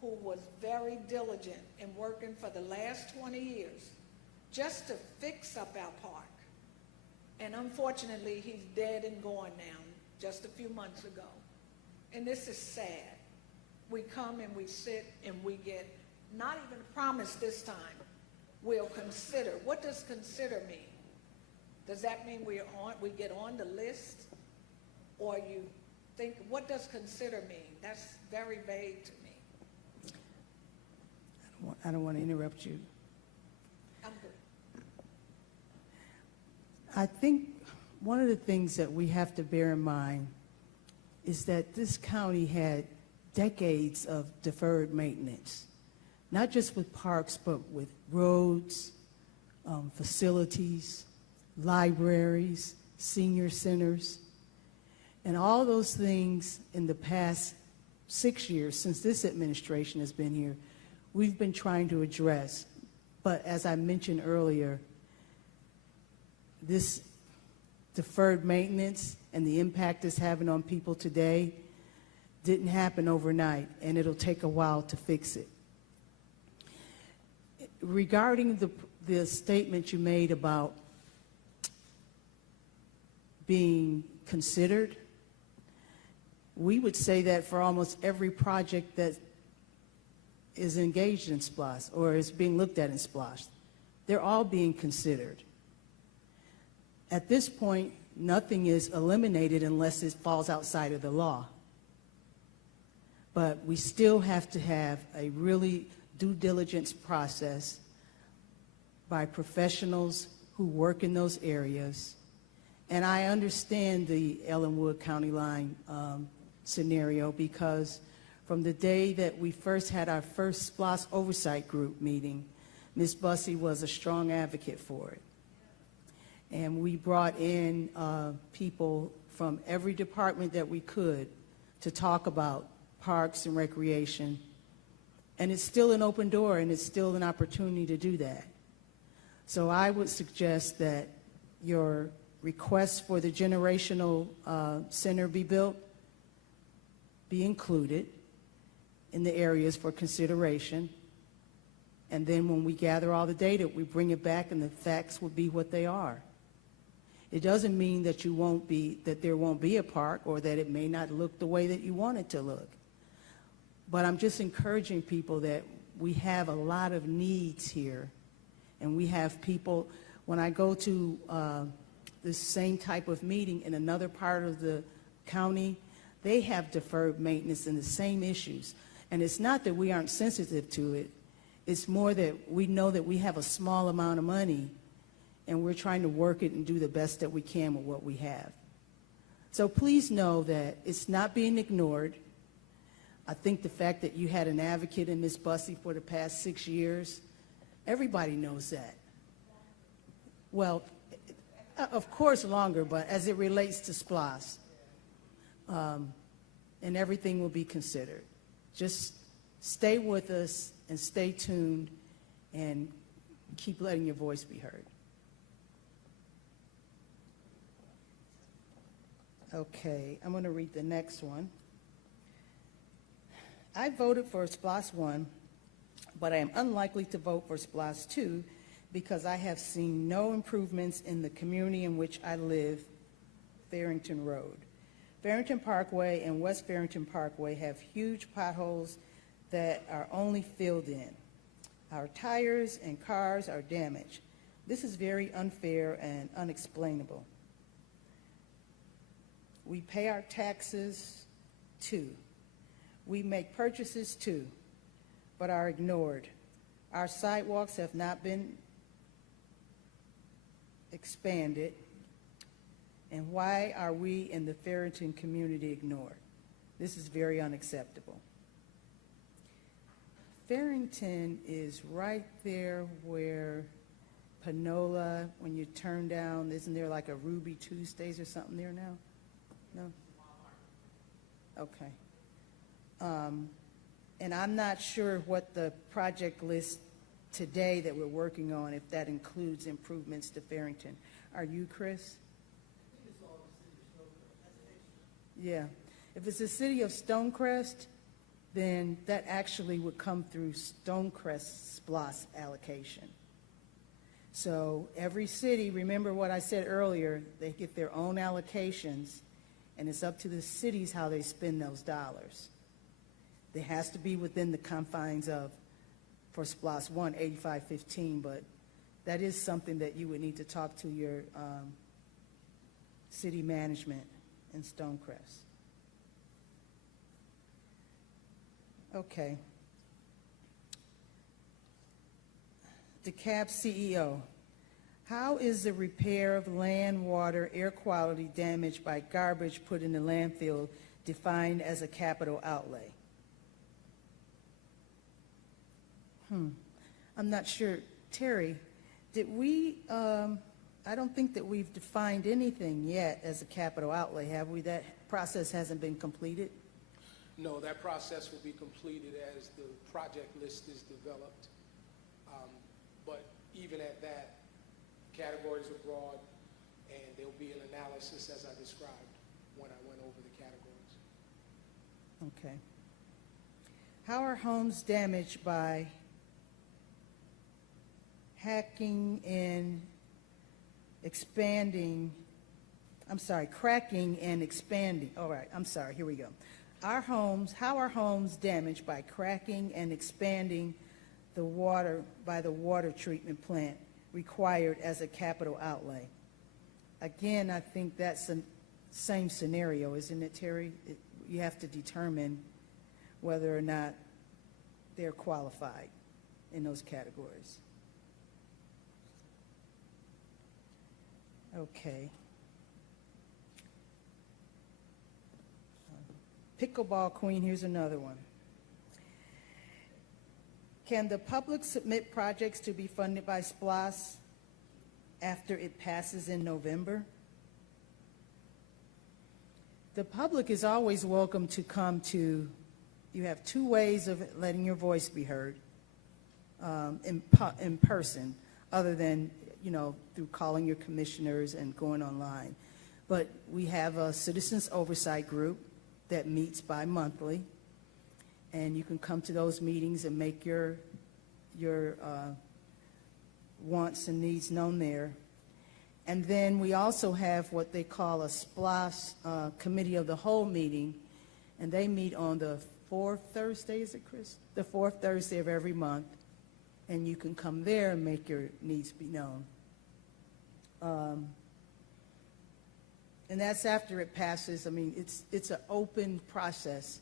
who was very diligent in working for the last 20 years just to fix up our park. And unfortunately, he's dead and gone now, just a few months ago. And this is sad. We come and we sit and we get not even a promise this time. We'll consider. What does consider mean? Does that mean we get on the list? Or you think, what does consider mean? That's very vague to me. I don't want to interrupt you. I'm good. I think one of the things that we have to bear in mind is that this county had decades of deferred maintenance, not just with parks, but with roads, facilities, libraries, senior centers. And all those things in the past 6 years, since this administration has been here, we've been trying to address. But as I mentioned earlier, this deferred maintenance and the impact it's having on people today didn't happen overnight, and it'll take a while to fix it. Regarding the statement you made about being considered, we would say that for almost every project that is engaged in SPLOST or is being looked at in SPLOST. They're all being considered. At this point, nothing is eliminated unless it falls outside of the law. But we still have to have a really due diligence process by professionals who work in those areas. And I understand the Ellenwood County line scenario, because from the day that we first had our first SPLOST oversight group meeting, Ms. Bussey was a strong advocate for it. And we brought in people from every department that we could to talk about parks and recreation. And it's still an open door, and it's still an opportunity to do that. So I would suggest that your request for the generational center be built be included in the areas for consideration. And then when we gather all the data, we bring it back and the facts will be what they are. It doesn't mean that there won't be a park, or that it may not look the way that you want it to look. But I'm just encouraging people that we have a lot of needs here. And we have people, when I go to this same type of meeting in another part of the county, they have deferred maintenance and the same issues. And it's not that we aren't sensitive to it. It's more that we know that we have a small amount of money, and we're trying to work it and do the best that we can with what we have. So please know that it's not being ignored. I think the fact that you had an advocate in Ms. Bussey for the past 6 years, everybody knows that. Well, of course longer, but as it relates to SPLOST, and everything will be considered. Just stay with us and stay tuned and keep letting your voice be heard. Okay, I'm going to read the next one. I voted for SPLOST 1, but I am unlikely to vote for SPLOST 2 because I have seen no improvements in the community in which I live, Farrington Road. Farrington Parkway and West Farrington Parkway have huge potholes that are only filled in. Our tires and cars are damaged. This is very unfair and unexplainable. We pay our taxes too. We make purchases too, but are ignored. Our sidewalks have not been expanded. And why are we in the Farrington community ignored? This is very unacceptable. Farrington is right there where Panola, when you turn down, isn't there like a Ruby Tuesdays or something there now? No? Okay. And I'm not sure what the project list today that we're working on, if that includes improvements to Farrington. Are you, Chris? Yeah. If it's the city of Stonecrest, then that actually would come through Stonecrest's SPLOST allocation. So every city, remember what I said earlier, they get their own allocations, and it's up to the cities how they spend those dollars. It has to be within the confines of, for SPLOST 1, 8515, but that is something that you would need to talk to your city management in Stonecrest. Okay. DeKalb CEO, how is the repair of land, water, air quality damaged by garbage put in the landfill defined as a capital outlay? I'm not sure. Terry, did we, I don't think that we've defined anything yet as a capital outlay, have we? That process hasn't been completed? No, that process will be completed as the project list is developed. But even at that, categories are broad, and there'll be an analysis as I described when I went over the categories. Okay. How are homes damaged by cracking and expanding? All right, I'm sorry, here we go. How are homes damaged by cracking and expanding the water by the water treatment plant required as a capital outlay? Again, I think that's the same scenario, isn't it, Terry? You have to determine whether or not they're qualified in those categories. Okay. Pickleball Queen, here's another one. Can the public submit projects to be funded by SPLOST after it passes in November? The public is always welcome to come to, you have two ways of letting your voice be heard in person, other than, through calling your commissioners and going online. But we have a citizens oversight group that meets bi-monthly, and you can come to those meetings and make your wants and needs known there. And then we also have what they call a SPLOST Committee of the Whole meeting, and they meet on the fourth Thursday, is it, Chris? The fourth Thursday of every month, and you can come there and make your needs be known. And that's after it passes. I mean, it's an open process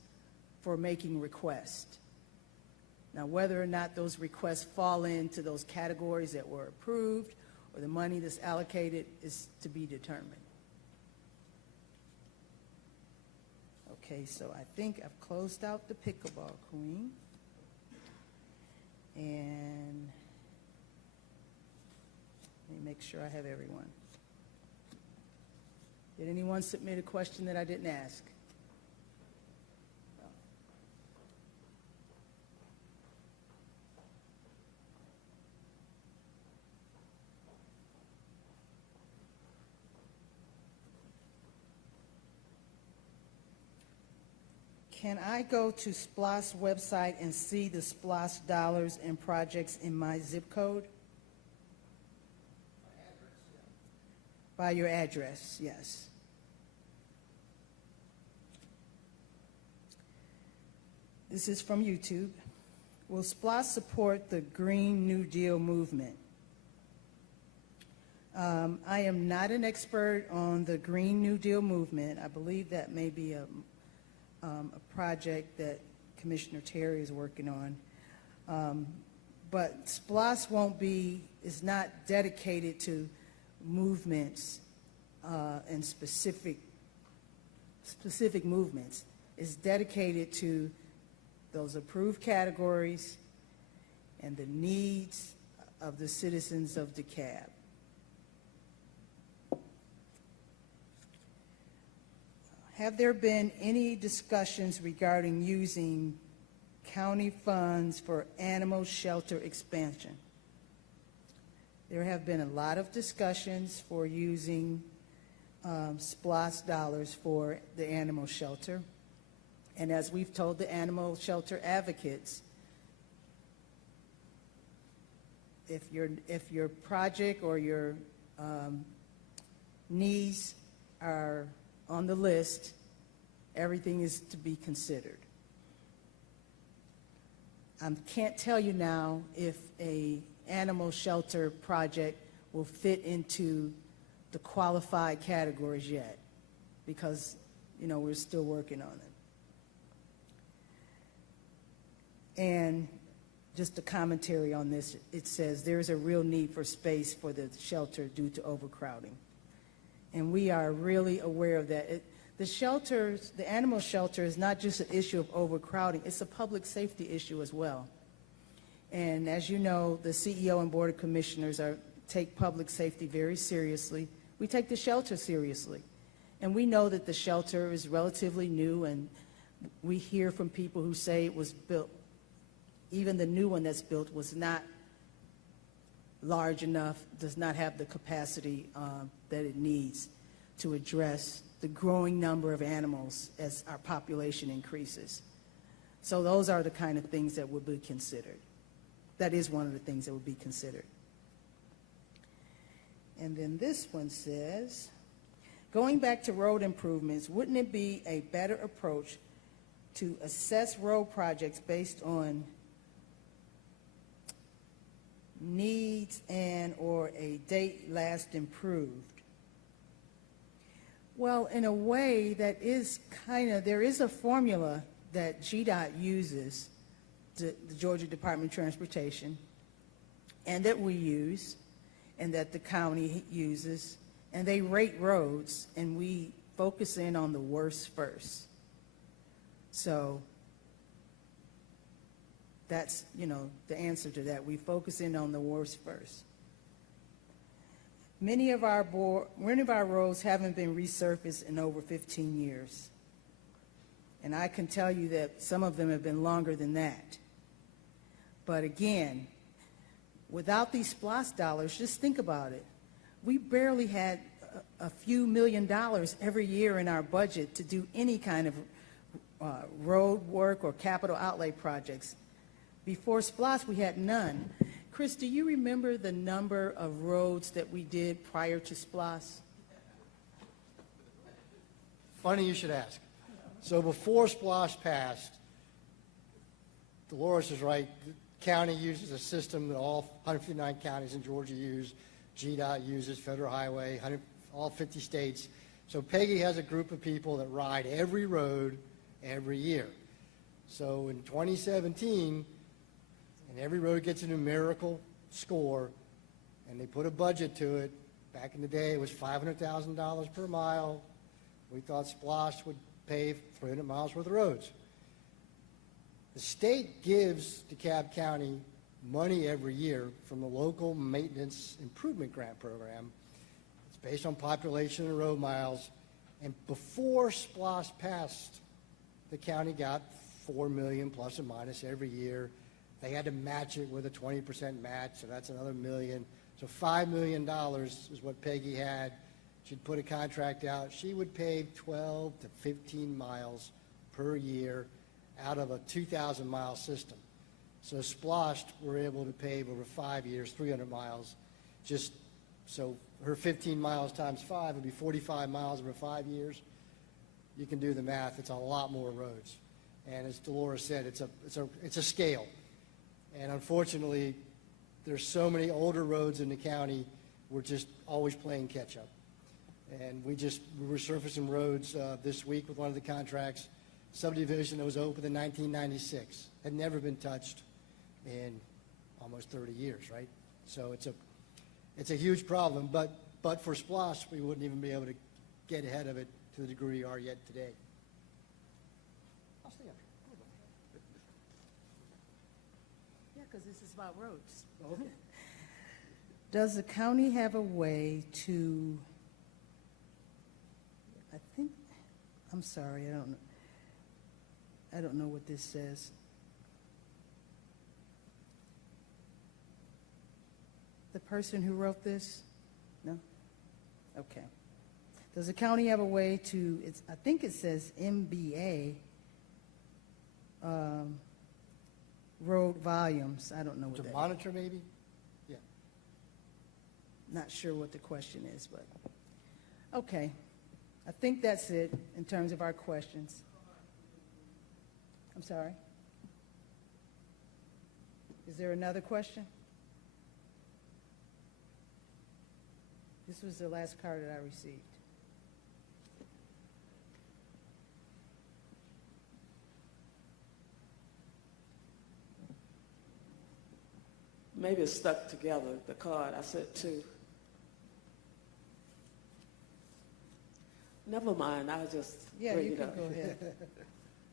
for making requests. Now, whether or not those requests fall into those categories that were approved or the money that's allocated is to be determined. Okay, so I think I've closed out the Pickleball Queen. And let me make sure I have everyone. Did anyone submit a question that I didn't ask? Can I go to SPLOST website and see the SPLOST dollars and projects in my zip code? By your address, yes. This is from YouTube. Will SPLOST support the Green New Deal movement? I am not an expert on the Green New Deal movement. I believe that may be a project that Commissioner Terry is working on. But SPLOST is not dedicated to movements and specific movements. It's dedicated to those approved categories and the needs of the citizens of DeKalb. Have there been any discussions regarding using county funds for animal shelter expansion? There have been a lot of discussions for using SPLOST dollars for the animal shelter. And as we've told the animal shelter advocates, if your project or your needs are on the list, everything is to be considered. I can't tell you now if a animal shelter project will fit into the qualified categories yet, because we're still working on it. And just a commentary on this, it says there is a real need for space for the shelter due to overcrowding. And we are really aware of that. The animal shelter is not just an issue of overcrowding, it's a public safety issue as well. And as you know, the CEO and Board of Commissioners take public safety very seriously. We take the shelter seriously. And we know that the shelter is relatively new, and we hear from people who say it was built, even the new one that's built was not large enough, does not have the capacity that it needs to address the growing number of animals as our population increases. So those are the kind of things that would be considered. That is one of the things that would be considered. And then this one says, going back to road improvements, wouldn't it be a better approach to assess road projects based on needs and or a date last improved? Well, in a way, that is kind of, there is a formula that GDOT uses, the Georgia Department of Transportation, and that we use, and that the county uses, and they rate roads, and we focus in on the worst first. So that's, the answer to that. We focus in on the worst first. Many of our roads haven't been resurfaced in over 15 years. And I can tell you that some of them have been longer than that. But again, without these SPLOST dollars, just think about it. We barely had a few $1 million every year in our budget to do any kind of road work or capital outlay projects. Before SPLOST, we had none. Chris, do you remember the number of roads that we did prior to SPLOST? Funny you should ask. So before SPLOST passed, Dolores is right. The county uses a system that all 159 counties in Georgia use. GDOT uses, Federal Highway, all 50 states. So Peggy has a group of people that ride every road every year. So in 2017, and every road gets a numerical score, and they put a budget to it. Back in the day, it was $500,000 per mile. We thought SPLOST would pave 300 miles worth of roads. The state gives DeKalb County money every year from the local maintenance improvement grant program. It's based on population and road miles. And before SPLOST passed, the county got $4 million plus or minus every year. They had to match it with a 20% match, so that's another $1 million. So $5 million is what Peggy had. She'd put a contract out. She would pave 12 to 15 miles per year out of a 2,000-mile system. So SPLOST were able to pave over 5 years, 300 miles. Just so her 15 miles times 5 would be 45 miles over 5 years. You can do the math. It's a lot more roads. And as Dolores said, it's a scale. And unfortunately, there's so many older roads in the county, we're just always playing catch up. And we were resurfacing roads this week with one of the contracts, subdivision that was opened in 1996, had never been touched in almost 30 years, right? So it's a huge problem, but for SPLOST, we wouldn't even be able to get ahead of it to the degree we are yet today. I'll stay up here. Yeah, because this is about roads. Okay. Does the county have a way to, I'm sorry, I don't know what this says. The person who wrote this? No? Okay. Does the county have a way to, I think it says MBA, road volumes. I don't know what To that monitor, maybe? Yeah. Not sure what the question is, but, okay. I think that's it in terms of our questions. I'm sorry? Is there another question? This was the last card that I received. Maybe it's stuck together, the card. I said two. Never mind, I'll just Yeah, bring you it can up. go ahead.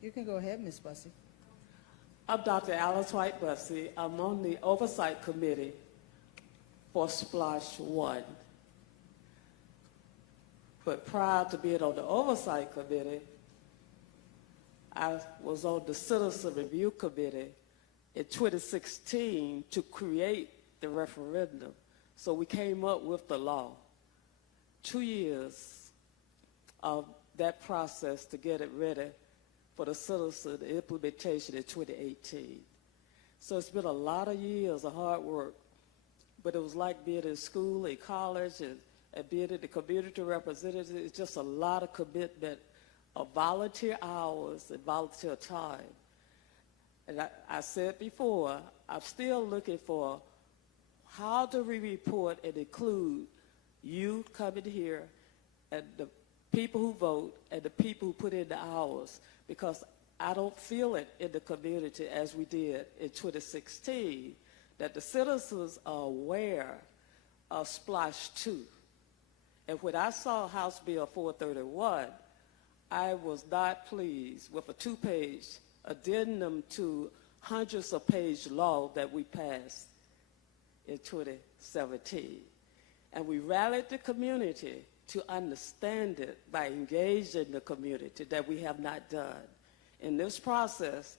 You can go ahead, Ms. Bussey. I'm Dr. Alice White Bussey. I'm on the Oversight Committee for SPLOST 1. But prior to being on the Oversight Committee, I was on the Citizen Review Committee in 2016 to create the referendum. So we came up with the law. 2 years of that process to get it ready for the citizen implementation in 2018. So it's been a lot of years of hard work, but it was like being in school, in college, and being in the community representative. It's just a lot of commitment of volunteer hours and volunteer time. And I said before, I'm still looking for how do we report and include you coming here and the people who vote and the people who put in the hours, because I don't feel it in the community as we did in 2016, that the citizens are aware of SPLOST II. And when I saw House Bill 431, I was not pleased with a 2-page addendum to hundreds of page law that we passed in 2017. And we rallied the community to understand it by engaging the community that we have not done in this process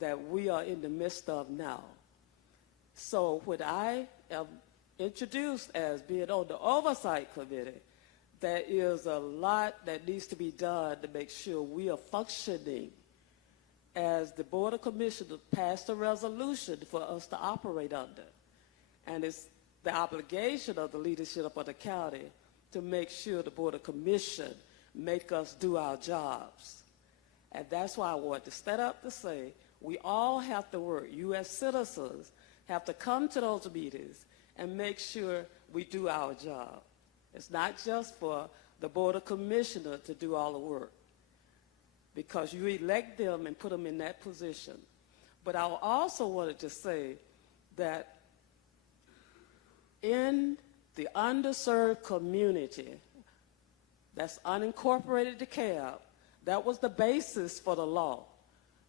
that we are in the midst of now. So when I am introduced as being on the Oversight Committee, there is a lot that needs to be done to make sure we are functioning as the Board of Commissioners passed a resolution for us to operate under. And it's the obligation of the leadership of the county to make sure the Board of Commission make us do our jobs. And that's why I want to stand up to say we all have to work. You as citizens have to come to those meetings and make sure we do our job. It's not just for the Board of Commissioners to do all the work, because you elect them and put them in that position. But I also wanted to say that in the underserved community, that's unincorporated DeKalb, that was the basis for the law,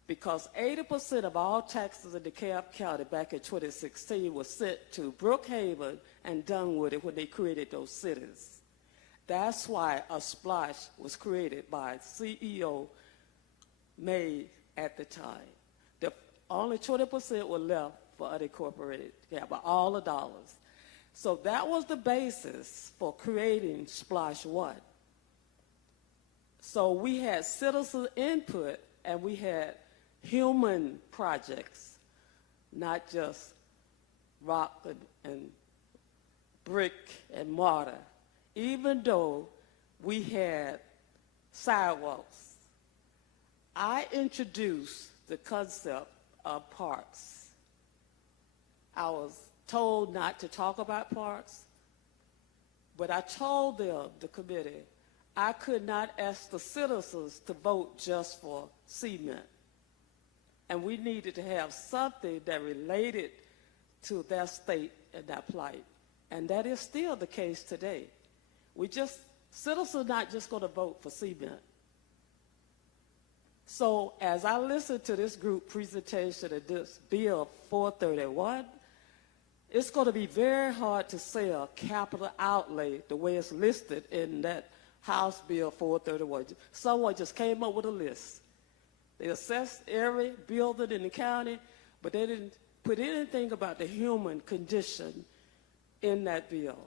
because 80% of all taxes in DeKalb County back in 2016 was sent to Brookhaven and Dunwoody when they created those cities. That's why a SPLOST was created by CEO made at the time. Only 20% were left for unincorporated DeKalb, but all the dollars. So that was the basis for creating SPLOST I. So we had citizen input and we had human projects, not just rock and brick and mortar. Even though we had sidewalks, I introduced the concept of parks. I was told not to talk about parks, but I told them, the committee, I could not ask the citizens to vote just for cement. And we needed to have something that related to their state and their plight. And that is still the case today. Citizens are not just going to vote for cement. So as I listened to this group presentation of this Bill 431, it's going to be very hard to sell capital outlay the way it's listed in that House Bill 431. Someone just came up with a list. They assessed every building in the county, but they didn't put anything about the human condition in that bill.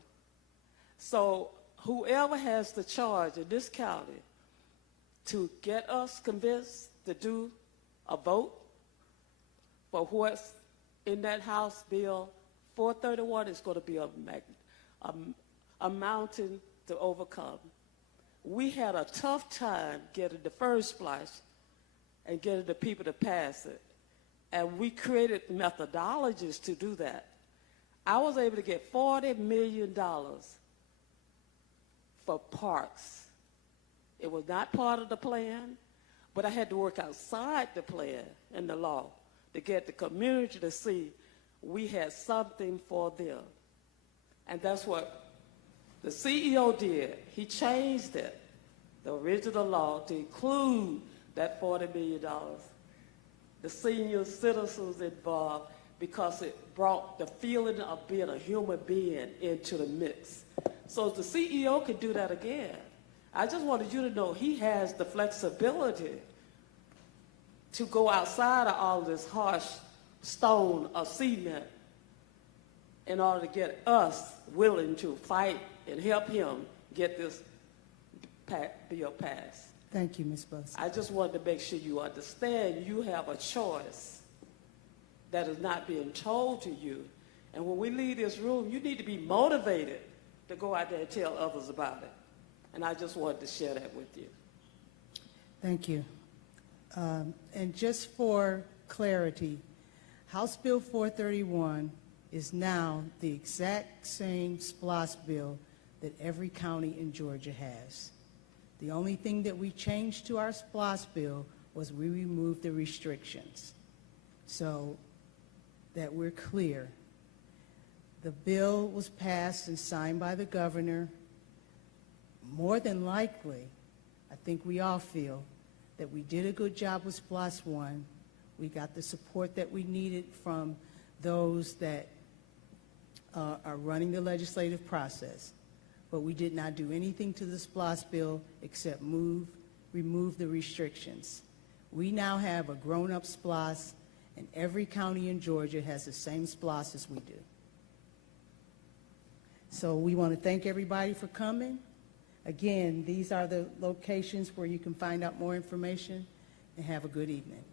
So whoever has the charge in this county to get us convinced to do a vote for what's in that House Bill 431 is going to be a mountain to overcome. We had a tough time getting the first SPLOST and getting the people to pass it. And we created methodologies to do that. I was able to get $40 million for parks. It was not part of the plan, but I had to work outside the plan and the law to get the community to see we had something for them. And that's what the CEO did. He changed it, the original law, to include that $40 million. The senior citizens involved, because it brought the feeling of being a human being into the mix. So the CEO could do that again. I just wanted you to know he has the flexibility to go outside of all this harsh stone or cement in order to get us willing to fight and help him get this bill passed. Thank you, Ms. Buss. I just wanted to make sure you understand you have a choice that is not being told to you. And when we leave this room, you need to be motivated to go out there and tell others about it. And I just wanted to share that with you. Thank you. And just for clarity, House Bill 431 is now the exact same SPLOST bill that every county in Georgia has. The only thing that we changed to our SPLOST bill was we removed the restrictions. So that we're clear. The bill was passed and signed by the governor. More than likely, I think we all feel that we did a good job with SPLOST 1. We got the support that we needed from those that are running the legislative process. But we did not do anything to the SPLOST bill except remove the restrictions. We now have a grown-up SPLOST, and every county in Georgia has the same SPLOST as we do. So we want to thank everybody for coming. Again, these are the locations where you can find out more information, and have a good evening.